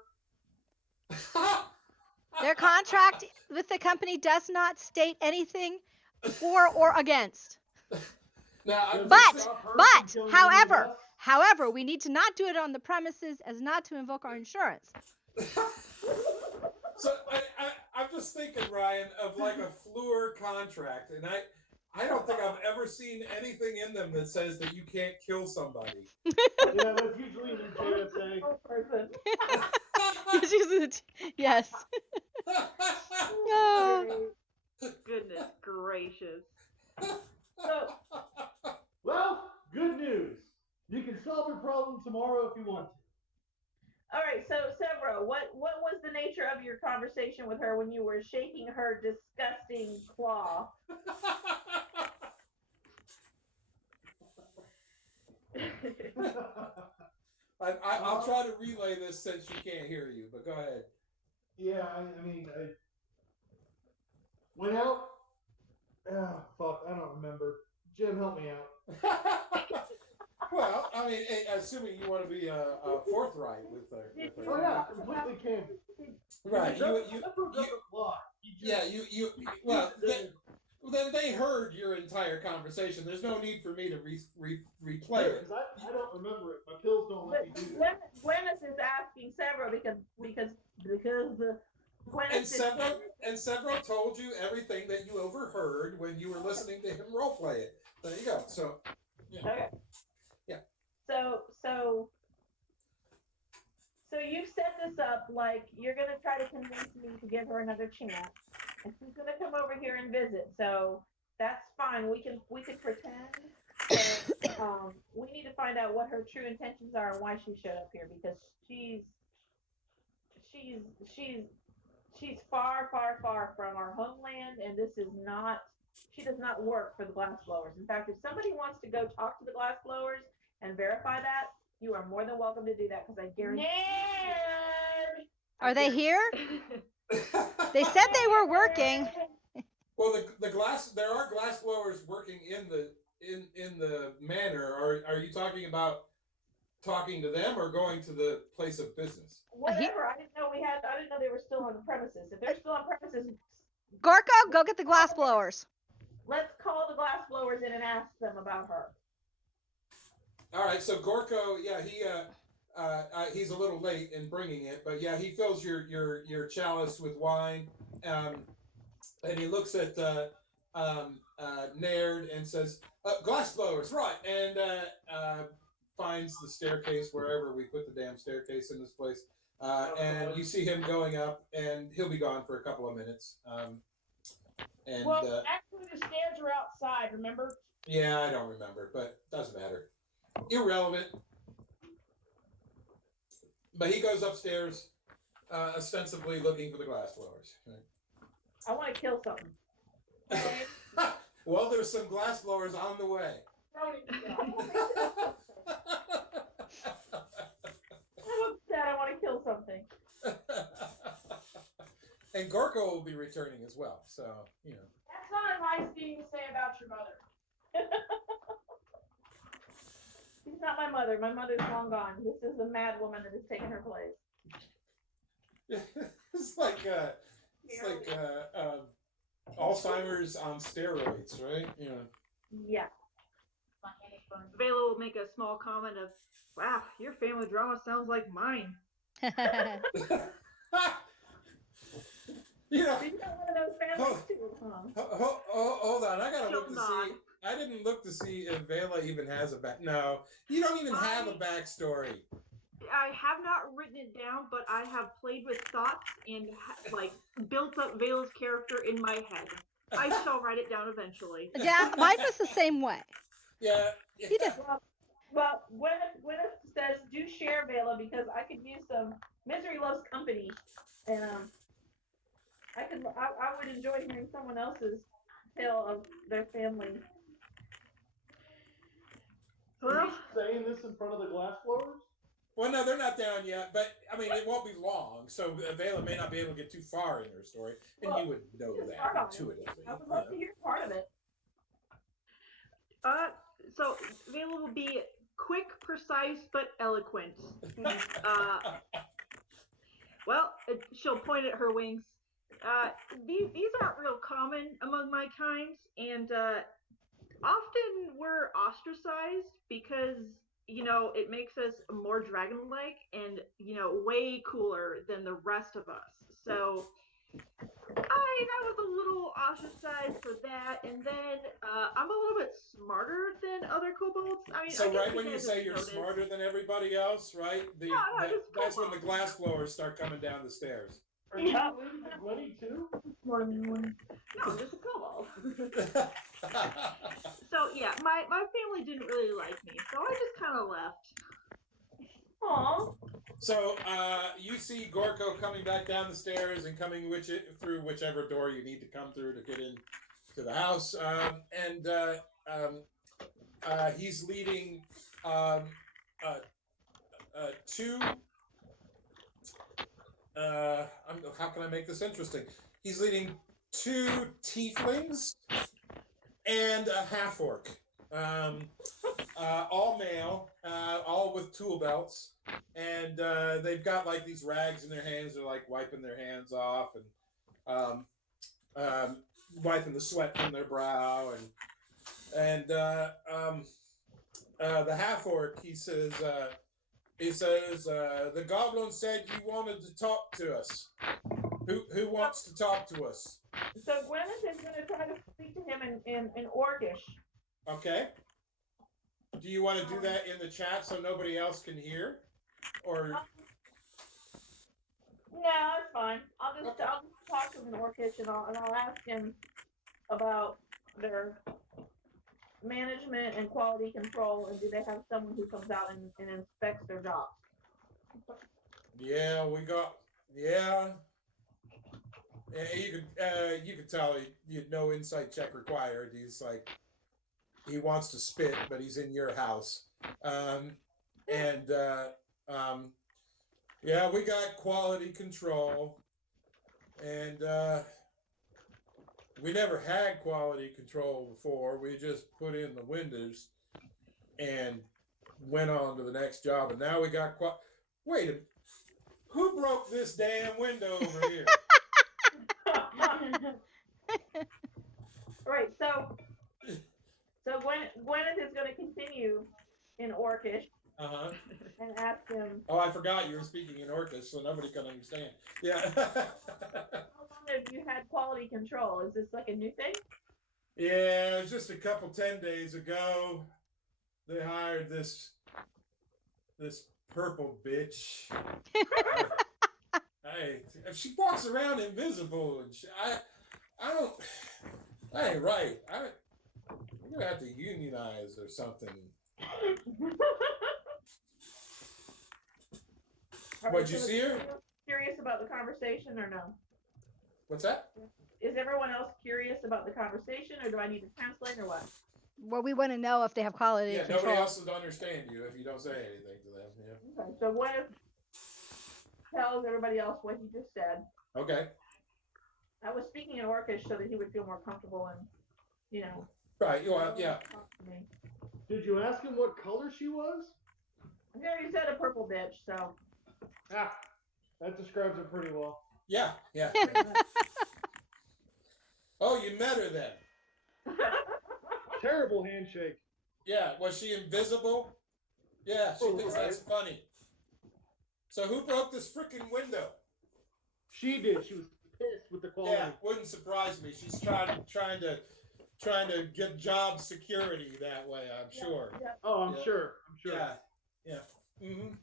Their contract with the company does not state anything for or against. Now, Does it But- stop her from But, killing any of however, us? However, we need to not do it on the premises as not to invoke our insurance. So I'm just thinking, Ryan, of like a Fleur contract, and I don't think I've ever seen anything in them that says that you can't kill somebody. Yeah, that's usually in your JSA. Person. Yes. Oh. Goodness gracious. So, Well, good news. You can solve your problem tomorrow if you want to. all right. So, Severo, what was the nature of your conversation with her when you were shaking her disgusting claw? I'll try to relay this since she can't hear you, but go ahead. Yeah, I mean, I went out. Oh, fuck, I don't remember. Jim, help me out. Well, I mean, assuming you want to be forthright with her. Oh yeah, completely candid. Right. Severo doesn't lie. Well, then they heard your entire conversation. There's no need for me to replay it. Because I don't remember it. My pills don't let me do that. Gwyneth is asking Severo because the Gwyneth And Severo told you everything that you overheard when you were listening to him roleplay it. There you go. So, yeah. Okay. Yeah. So you've set this up like you're gonna try to convince me to give her another chance, and she's gonna come over here and visit. So that's fine. We can pretend. But, we need to find out what her true intentions are and why she showed up here because she's far, far, far from our homeland, and this is not. She does not work for the glassblowers. In fact, if somebody wants to go talk to the glassblowers and verify that, you are more than welcome to do that because I guarantee. Nerd. Are they here? They said they were working. Well, there are glass blowers working in the manor. Are you talking about talking to them or going to the place of business? Whatever. I didn't know they were still on the premises. If they're still on premises, Gorko, go get the glass blowers. let's call the glassblowers in and ask them about her. All right, so Gorko, yeah, he's a little late in bringing it, but yeah, he fills your chalice with wine, and he looks at Naird and says, "Glassblowers, right?" And finds the staircase wherever we put the damn staircase in this place, and you see him going up, and he'll be gone for a couple of minutes. And Well, actually, the stairs are outside. Remember? yeah, I don't remember, but doesn't matter. Irrelevant. But he goes upstairs, ostensibly looking for the glass blowers. I want to kill something. Well, there's some glass blowers on the way. I'm upset. I want to kill something. And Gorko will be returning as well, so, you know. That's not a nice thing to say about your mother. She's not my mother. My mother's long gone. This is a mad woman that has taken her place. It's like Alzheimer's on steroids, right? Yeah. Yeah. Vela will make a small comment of, "Wow, your family drama sounds like mine." You know, She's got one of those families too, huh? hold on. I gotta look to She'll see. nod. I didn't look to see if Vela even has a back. No, you don't even have a backstory. I have not written it down, but I have played with thoughts and built up Vela's character in my head. I shall write it down eventually. Yeah, mine was the same way. Yeah. He did. Well, Gwyneth says do share Vela because I could use some misery loves company, and I would enjoy hearing someone else's tale of their family. Well, Saying this in front of the glass blowers? Well, no, they're not down yet, but I mean, it won't be long, so Vela may not be able to get too far in her story, and you would know Just that start on it. intuitively. I would love to hear part of it. so Vela will be quick, precise, but eloquent. She'll point at her wings. These aren't real common among my kind, and often we're ostracized because you know, it makes us more dragon-like and, you know, way cooler than the rest of us. So I was a little ostracized for that, and then I'm a little bit smarter than other kobolds. I mean, I So guess right when you guys say have you're noticed. smarter than everybody else, right? No, just That's when the kobolds. glass blowers start coming down the stairs. Are you related to Glenny too? More than one. No, I'm just a kobold. So yeah, my family didn't really like me, so I just kind of left. Aw. So you see Gorko coming back down the stairs and coming through whichever door you need to come through to get in to the house, and he's leading two. How can I make this interesting? He's leading two tieflings and a half orc, all male, all with tool belts, and they've got like these rags in their hands. They're like wiping their hands off and wiping the sweat from their brow, and the half orc, he says, the goblin said you wanted to talk to us. Who wants to talk to us? So Gwyneth is going to try to speak to him in Orcish. Okay. Do you want to do that in the chat so nobody else can hear? Or No, it's fine. I'll just talk to him in Orcish, and I'll ask him about their management and quality control, and do they have someone who comes out and inspects their jobs? yeah, we got you could tell he had no insight check required. He's like he wants to spit, but he's in your house. Yeah, we got quality control, and we never had quality control before. We just put in the windows and went on to the next job, and now we got wait a minute. Who broke this damn window over here? Right, so Gwyneth is going to continue in Orcish Uh-huh. and ask him, Oh, I forgot you were speaking in Orcish, so nobody can understand. Yeah. how long have you had quality control? Is this like a new thing? Yeah, it was just a couple 10 days ago. They hired this purple bitch. Hey, she walks around invisible, and I ain't right. We're gonna have to unionize or something. What'd you see her? Curious about the conversation or no? What's that? Is everyone else curious about the conversation, or do I need to translate, or what? Well, we want to know if they have quality Yeah, control. nobody else will understand you if you don't say anything to them. Yeah. Okay, so Gwyneth tells everybody else what he just said. Okay. I was speaking in Orcish so that he would feel more comfortable and, Right. Well, yeah. talk to me. Did you ask him what color she was? I already said a purple bitch, so. Ah, that describes her pretty well. Yeah. Yeah. Oh, you met her then. Terrible handshake. Yeah. Was she invisible? Yeah. She thinks that's funny. So who broke this freaking window? She did. She was pissed with the quality. Yeah, wouldn't surprise me. She's trying to get job security that way. I'm sure. Yeah. Oh, I'm Yeah. sure. I'm sure. Yeah. Yeah. Mm-hmm.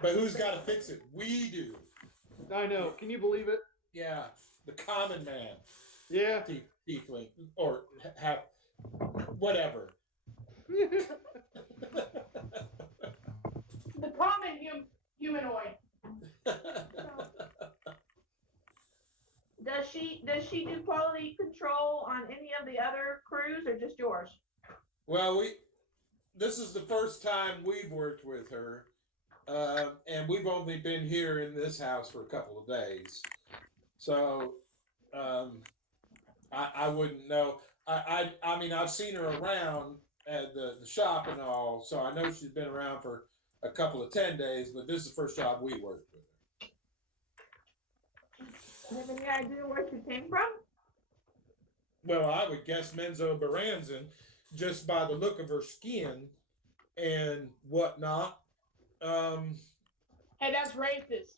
But who's got to fix it? We do. I know. Can you believe it? Yeah. The common man. Yeah. Tiefling. Or have whatever. The common humanoid. Does she do quality control on any of the other crews or just yours? Well, this is the first time we've worked with her. And we've only been here in this house for a couple of days. So I wouldn't know. I mean, I've seen her around at the shop and all, so I know she's been around for a couple of 10 days, but this is the first job we worked with her. Have any idea where she came from? Well, I would guess Menzo Baranzan, just by the look of her skin and whatnot. Um, Hey, that's racist.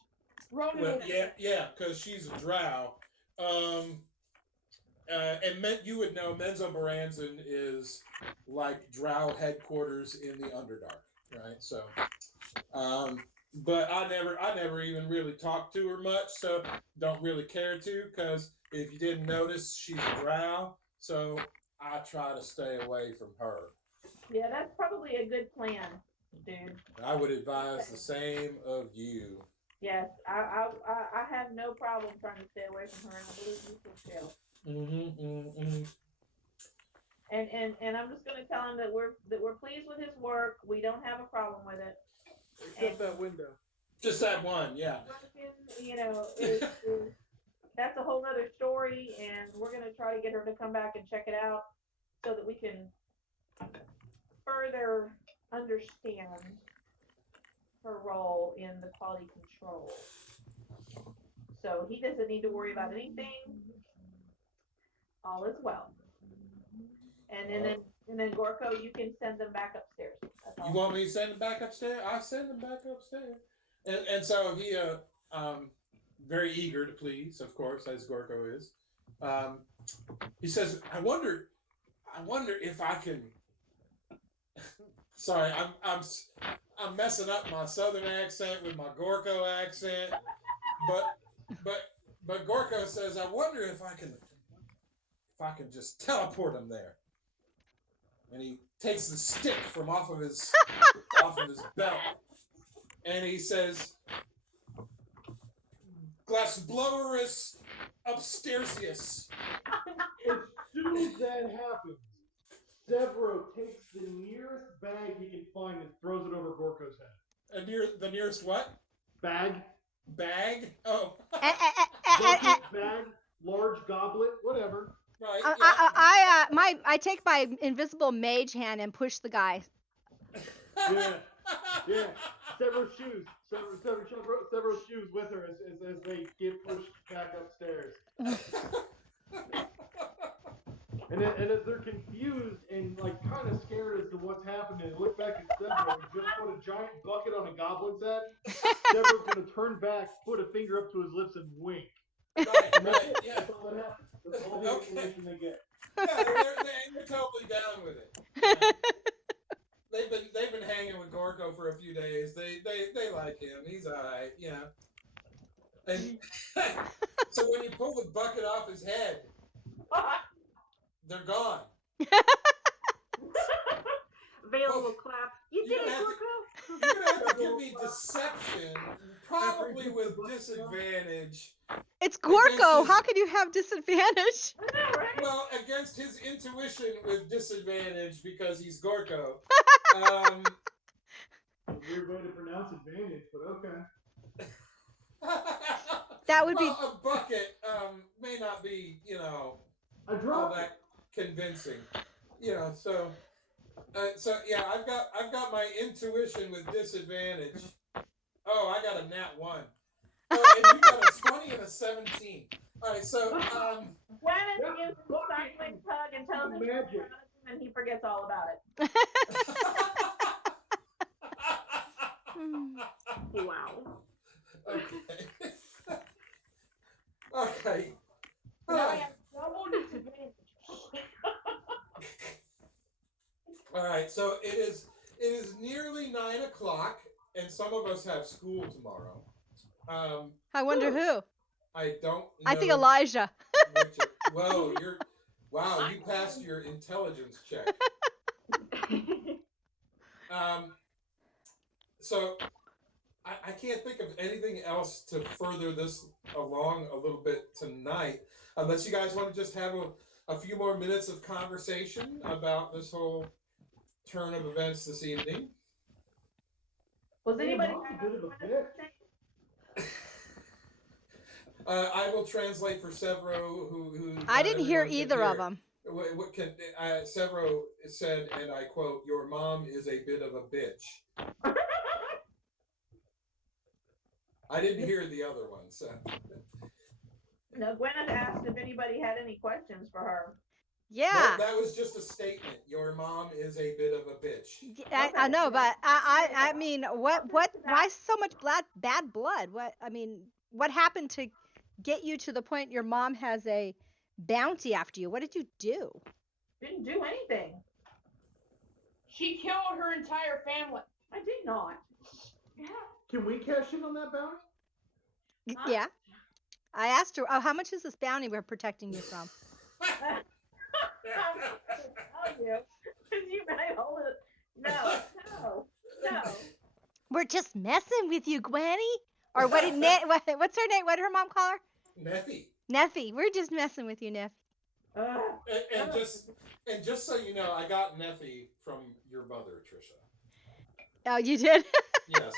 Ronan well, will- yeah, because she's a drow. Um, you would know Menzo Baranzan is like drow headquarters in the Underdark, right? So, but I never even really talked to her much, so don't really care to, because if you didn't notice, she's a drow, so I try to stay away from her. Yeah, that's probably a good plan, dude. I would advise the same of you. Yes, I have no problem trying to stay away from her, and I believe you should too. And I'm just gonna tell him that we're pleased with his work. We don't have a problem with it. Except that window. Just that one, yeah. You know, that's a whole other story, and we're gonna try to get her to come back and check it out so that we can further understand her role in the quality control. So he doesn't need to worry about anything. All is well. And then Gorko, you can send them back upstairs. That's all. You want me to send them back upstairs? I'll send them back upstairs. And so he, very eager to please, of course, as Gorko is. He says, I wonder if I can. Sorry, I'm messing up my southern accent with my Gorko accent, but Gorko says, I wonder if I can just teleport him there. And he takes the stick from off of his belt, and he says, Glassblowerus upstairsius. As soon as that happens, Severo takes the nearest bag he can find and throws it over Gorko's head. The nearest what? Bag? Bag? Oh. Bucket, bag, large goblet, whatever. Right. I take my invisible mage hand and push the guy. Yeah. Severo's shoes. Severo's shoes with her as they get pushed back upstairs. And as they're confused and like kind of scared as to what's happening, they look back at Severo and just put a giant bucket on a goblin's head. Severo's gonna turn back, put a finger up to his lips, and wink. Right, yeah. That's all that happens. That's all the information they get. Yeah, they're totally down with it. Yeah. They've been hanging with Gorko for a few days. They like him. He's alright, you know. And so when you pull the bucket off his head, they're gone. Vale will clap. You did it, have to- Gorko! You're gonna have to give me deception, probably with disadvantage. It's Gorko. How can you have disadvantage? Well, against his intuition with disadvantage because he's Gorko. Weird way to pronounce advantage, but okay. That would be. A bucket may not be, I all dropped it. that convincing, So yeah, I've got my intuition with disadvantage. Oh, I got a nat 1. Oh, and you got a 20 and a 17. All right, so Gwen gives him a sideways hug and tells him she's proud of him, and he forgets all about it. Wow. Okay. Okay. Now I have double disadvantage. All right, so it is nearly 9 o'clock, and some of us have school tomorrow. I wonder who. I don't know. I think Elijah. Whoa, you passed your intelligence check. So I can't think of anything else to further this along a little bit tonight, unless you guys want to just have a few more minutes of conversation about this whole turn of events this evening. Was anybody? Mom's a bit of a bitch. I will translate for Severo, who I didn't hear everyone can either of hear. them. What can Severo said, and I quote, "Your mom is a bit of a bitch." I didn't hear the other one, so. No, Gwyneth asked if anybody had any questions for her. Yeah. That was just a statement. Your mom is a bit of a bitch. I know, but I mean, what, why so much bad blood? What, I mean, what happened to get you to the point your mom has a bounty after you? What did you do? Didn't do anything. She killed her entire family. I did not. Yeah. Can we cash in on that bounty? Huh? Yeah. I asked her, oh, how much is this bounty we're protecting you from? I'm not gonna tell you. 'Cause you might hold it. No. We're just messing with you, Gwenny. Or what did what's her name? What did her mom call her? Neffy. Neffy. We're just messing with you, Neff. Ugh. And just so you know, I got Neffy from your mother, Trisha. Oh, you did? Yes.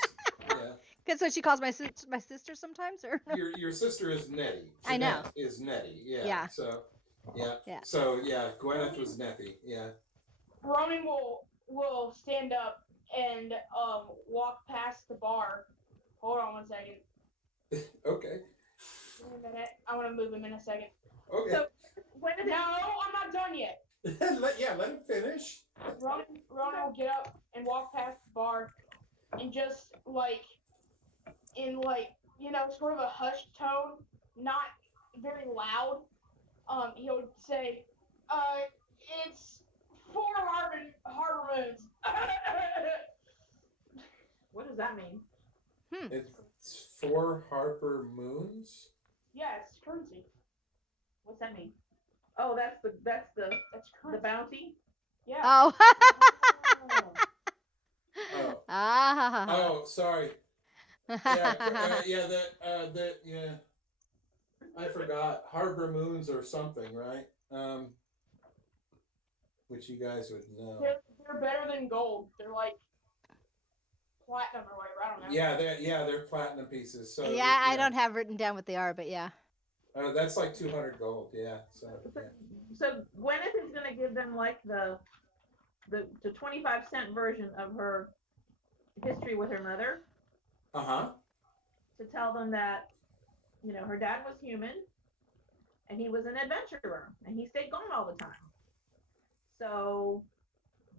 Yeah. That's what she calls my sister sometimes, or Your sister is Nettie. I know. Jeanette is Nettie. Yeah. Yeah. So yeah. Yeah. So yeah, Gwyneth was Neffy. Yeah. Roman will stand up and walk past the bar. Hold on 1 second. Okay. Give me a minute. I want to move him in a second. Okay. So when did No, I'm not done yet. let him finish. Ronan will get up and walk past the bar and just in sort of a hushed tone, not very loud. He'll say, it's 4 harbor moons. What does that mean? It's 4 Harper Moons. Yeah, it's currency. What's that mean? Oh, that's the That's currency. bounty. Yeah. oh. Oh. Ah. Oh, sorry. Yeah. I forgot. Harbor Moons or something, right? Which you guys would know. They're better than gold. They're like platinum or whatever. I don't know. They're platinum pieces. So Yeah, I don't have written down what they are, but yeah. That's like 200 gold. Yeah. So yeah. So Gwyneth is gonna give them like the 25-cent version of her history with her mother Uh-huh. to tell them that her dad was human and he was an adventurer and he stayed gone all the time. So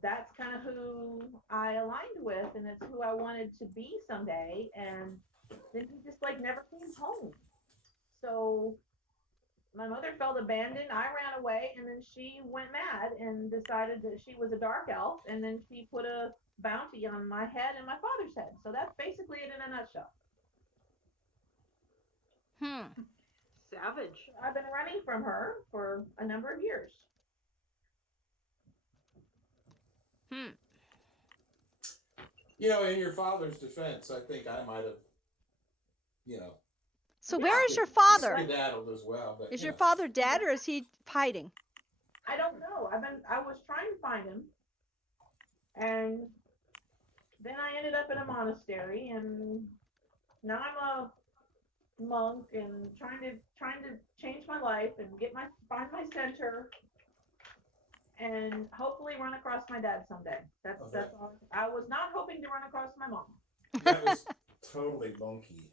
that's kind of who I aligned with, and it's who I wanted to be someday. And then he just never came home. So my mother felt abandoned. I ran away, and then she went mad and decided that she was a dark elf, and then she put a bounty on my head and my father's head. So that's basically it in a nutshell. Savage. I've been running from her for a number of years. In your father's defense, I think I might have, So where is your father? skedaddled as well. But Is your father dead or is he hiding? I don't know. I was trying to find him, and then I ended up in a monastery, and now I'm a monk and trying to change my life and find my center, and hopefully run across my dad someday. That's all. I was not hoping to run across my mom. That was totally monkey.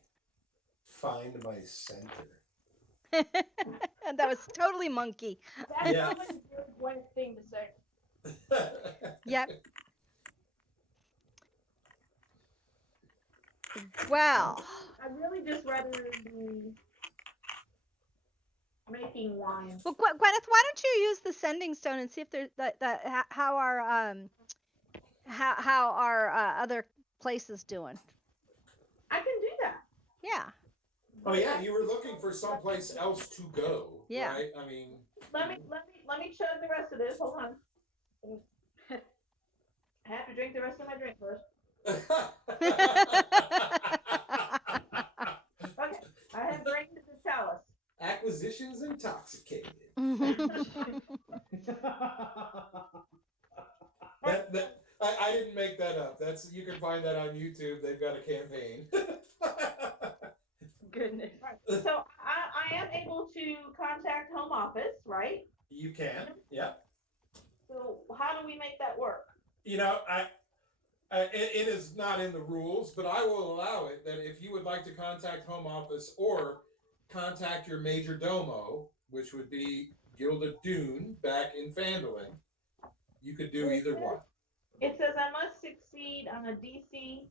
Find my center. And that was totally monkey. That's Yeah. a really Gwen thing to say. Yep. Well, I really just rather be making wine. well, Gwyneth, why don't you use the sending stone and see if there's how our other place is doing? I can do that. Yeah. Oh yeah, you were looking for someplace else to go, Yeah. right? I mean, Let me chug the rest of this. Hold on. I have to drink the rest of my drink first. Okay, I have drank the chalice. Acquisitions intoxicated. I didn't make that up. You can find that on YouTube. They've got a campaign. Goodness. Right. So I am able to contact home office, right? You can, yeah. So how do we make that work? It is not in the rules, but I will allow it that if you would like to contact home office or contact your major domo, which would be Gilda Dune back in Phandalin, you could do either one. It says I must succeed on a DC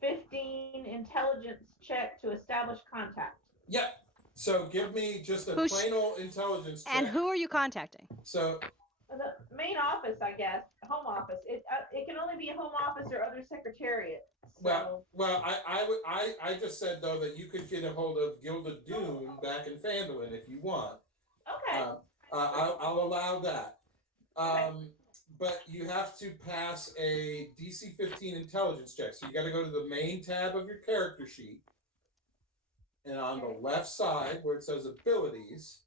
15 intelligence check to establish contact. Yep. So give me just a Who's- plain old intelligence check. And who are you contacting? So The main office, I guess, home office. It can only be a home office or other secretariat. So, I just said though that you could get a hold of Gilda Dune back in Phandalin if you want. okay. I'll allow that. But you have to pass a DC 15 intelligence check. So you got to go to the main tab of your character sheet, and on the left side where it says abilities,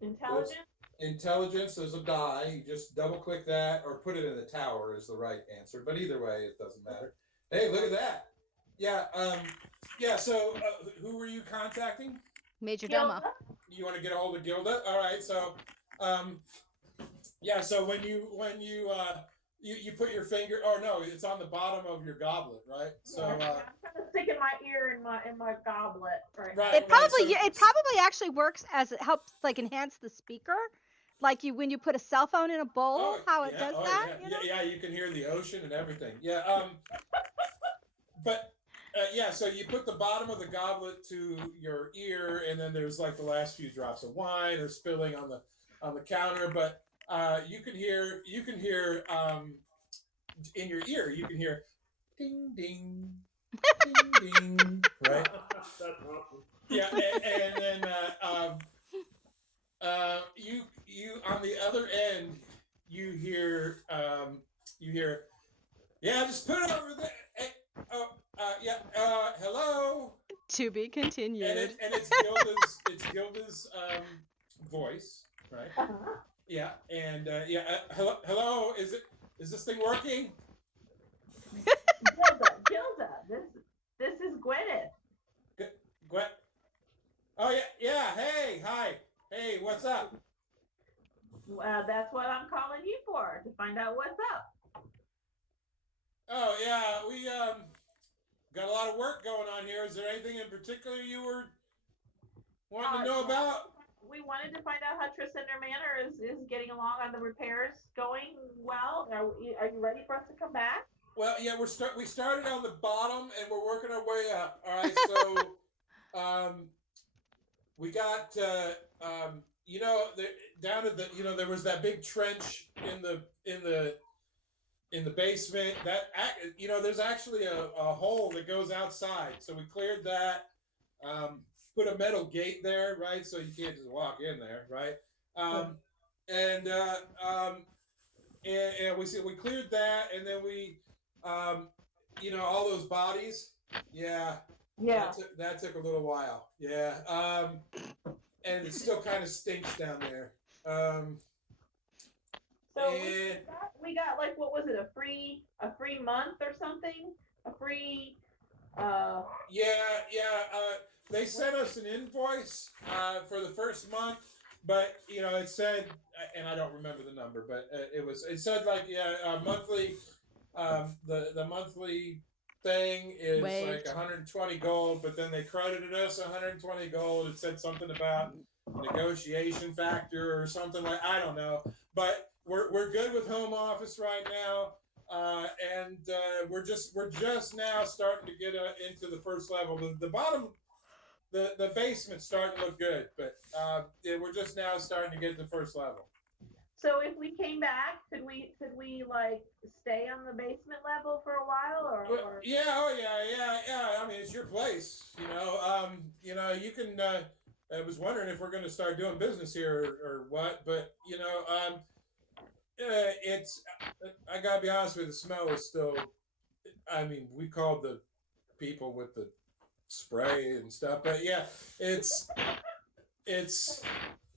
Intelligence. there's a die. You just double click that or put it in the tower is the right answer. But either way, it doesn't matter. Hey, look at that. Yeah. So who were you contacting? Major Domo. Gilda? You want to get a hold of Gilda? All right. So, So when you put your finger, or no, it's on the bottom of your goblet, right? So. I'm trying to stick in my ear in my goblet right. Right. It probably so- it probably actually works as it helps like enhance the speaker, like you when you put a cell phone in a bowl, how it does that. Yeah. You know? Yeah, you can hear the ocean and everything. Yeah. So you put the bottom of the goblet to your ear, and then there's like the last few drops of wine or spilling on the counter. But you can hear in your ear. You can hear ding ding ding ding. Right. That's awesome. Yeah, and then you on the other end you hear yeah, just put it over there. Hey, hello. To be continued. And it's Gilda's voice, right? Uh-huh. Yeah, and hello. Is this thing working? Gilda, this is Gwyneth. Gwen. Oh yeah. Hey, hi. Hey, what's up? Well, that's what I'm calling you for, to find out what's up. Oh yeah, we got a lot of work going on here. Is there anything in particular you were wanting to know about? We wanted to find out how Tricinder Manor is getting along on the repairs going well. Are you ready for us to come back? Well, yeah, we started on the bottom and we're working our way up. All right, so we got down at the there was that big trench in the basement. That there's actually a hole that goes outside. So we cleared that. Put a metal gate there, right? So you can't just walk in there, right? And we cleared that, and then we all those bodies. Yeah. Yeah. That took a little while. Yeah. And it still kind of stinks down there. So and we got like, what was it? A free month or something? A free. They sent us an invoice for the first month, but it said, and I don't remember the number, but it said like monthly. The monthly thing is Waived. like 120 gold, but then they credited us 120 gold. It said something about negotiation factor or something like, I don't know, but we're good with home office right now. And we're just now starting to get into the first level. The bottom, the basement's starting to look good, but we're just now starting to get to the first level. So if we came back, could we like stay on the basement level for a while, or? Yeah, I mean, it's your place, you can. I was wondering if we're going to start doing business here or what, but it's. I gotta be honest with you, the smell is still. I mean, we called the people with the spray and stuff, but yeah, it's.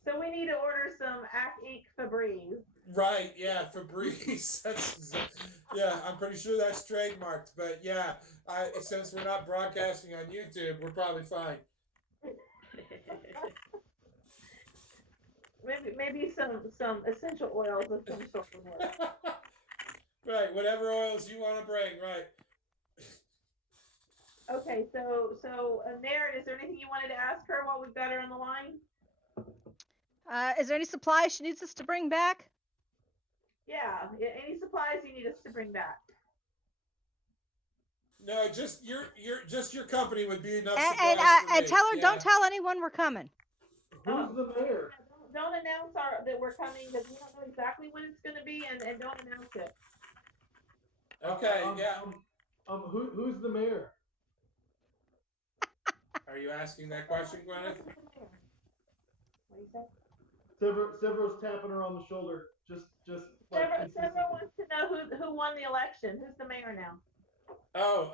So we need to order some Ac Febreze. Right, yeah, Febreze. I'm pretty sure that's trademarked, but yeah, since we're not broadcasting on YouTube, we're probably fine. Maybe some essential oils of some sort. Right, whatever oils you want to bring, right. Okay, so Naren, is there anything you wanted to ask her while we've got her on the line? Is there any supplies she needs us to bring back? Yeah. Any supplies you need us to bring back? No, just your company would be enough And supplies for me. and tell her, Yeah. don't tell anyone we're coming. Who's the mayor? Don't announce that we're coming because we don't know exactly when it's going to be, and don't announce it. Okay, yeah. Who's the mayor? Are you asking that question, Gwyneth? What do you say? Severo's tapping her on the shoulder. Just like Several wants to know who won the election. Who's the mayor now? Oh,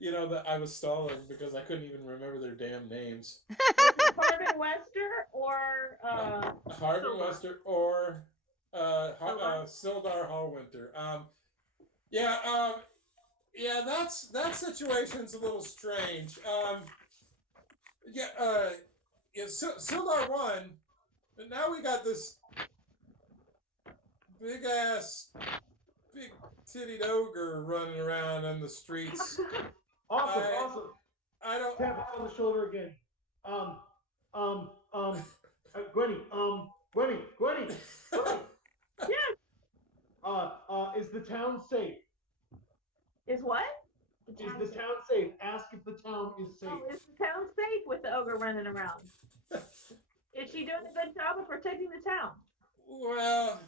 you know that I was stalling because I couldn't even remember their damn names. Harbin Wester or Harvey Sildar. Wester or Sildar Hallwinter. Yeah, that situation's a little strange. Sildar won, but now we got this big tittied ogre running around on the streets. awesome. I don't. Tap her on the shoulder again. Gwenny. yes. Is the town safe? Is what? Is the town safe? Ask if the town is safe. Oh, is the town safe with the ogre running around? Is she doing a good job of protecting the town? Well,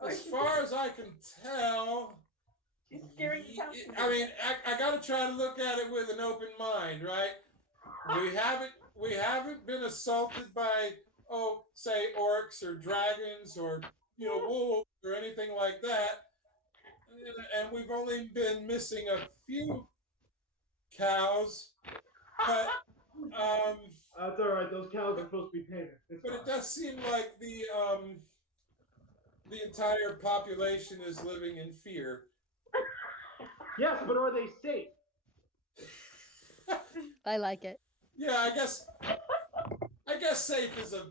Or as is she far as I can tell, she's scaring the town? I mean, I got to try to look at it with an open mind, right? We haven't been assaulted by, say orcs or dragons or wolves or anything like that, and we've only been missing a few cows, but That's all right. Those cows are supposed to be painted. but it does seem like the entire population is living in fear. Yes, but are they safe? I like it. Yeah, I guess safe is a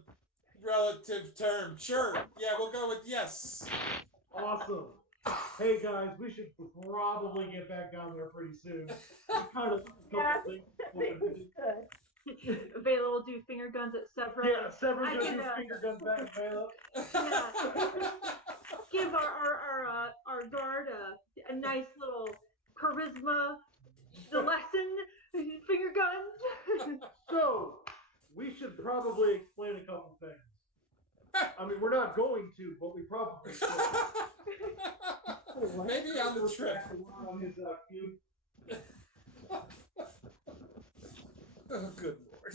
relative term. Sure. Yeah, we'll go with yes. Awesome. Hey guys, we should probably get back down there pretty soon. We kind of Yeah, things. I think we should. Vela will do finger guns at Severo. Yeah, Sever's I gonna can, do finger guns back at Vela. Give our guard a nice little charisma lesson. Finger guns. So, we should probably explain a couple things. I mean, we're not going to, but we probably should. Maybe on the trip. On his cube. Oh, good lord.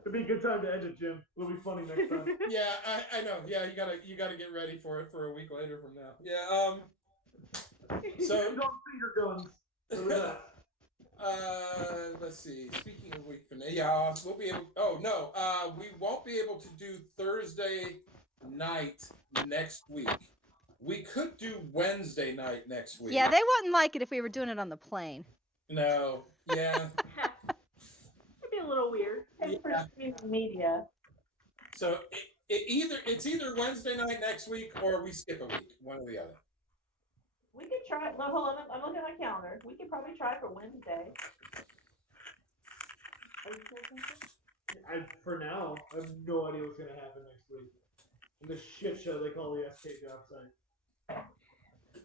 It'd be a good time to end it, Jim. It'll be funny next time. Yeah, I know. Yeah, you gotta get ready for it for a week later from now. Yeah. So Don't finger guns. For that. Let's see. Speaking of week from now, yeah, we'll be able. Oh no, we won't be able to do Thursday night next week. We could do Wednesday night next week. Yeah, they wouldn't like it if we were doing it on the plane. No. Yeah. It'd be a little weird. Thanks for streaming media. So it's either Wednesday night next week or we skip a week, one or the other. We could try. Hold on, I'm looking at my calendar. We could probably try for Wednesday. Are you still thinking? For now, I have no idea what's going to happen next week. In the shit show they call the SK job site.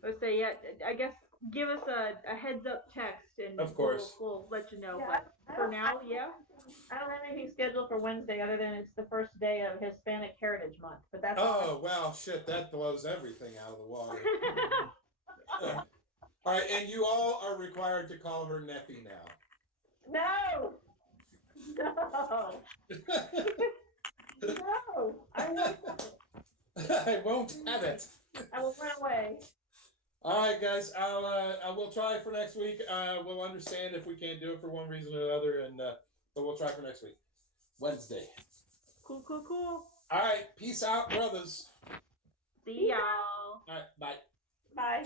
Let's say, yeah, I guess give us a heads up text and Of course. we'll let you know. Yeah, But for now, yeah. I don't have anything scheduled for Wednesday other than it's the first day of Hispanic Heritage Month. But that's Oh well, shit, that blows everything out of the water. All right, and you all are required to call her Neffy now. No. No. I won't. I won't have it. I will run away. All right, guys. I will try for next week. We'll understand if we can't do it for one reason or another, and but we'll try for next week, Wednesday. Cool. All right, peace out, brothers. See y'all. All right, bye. Bye.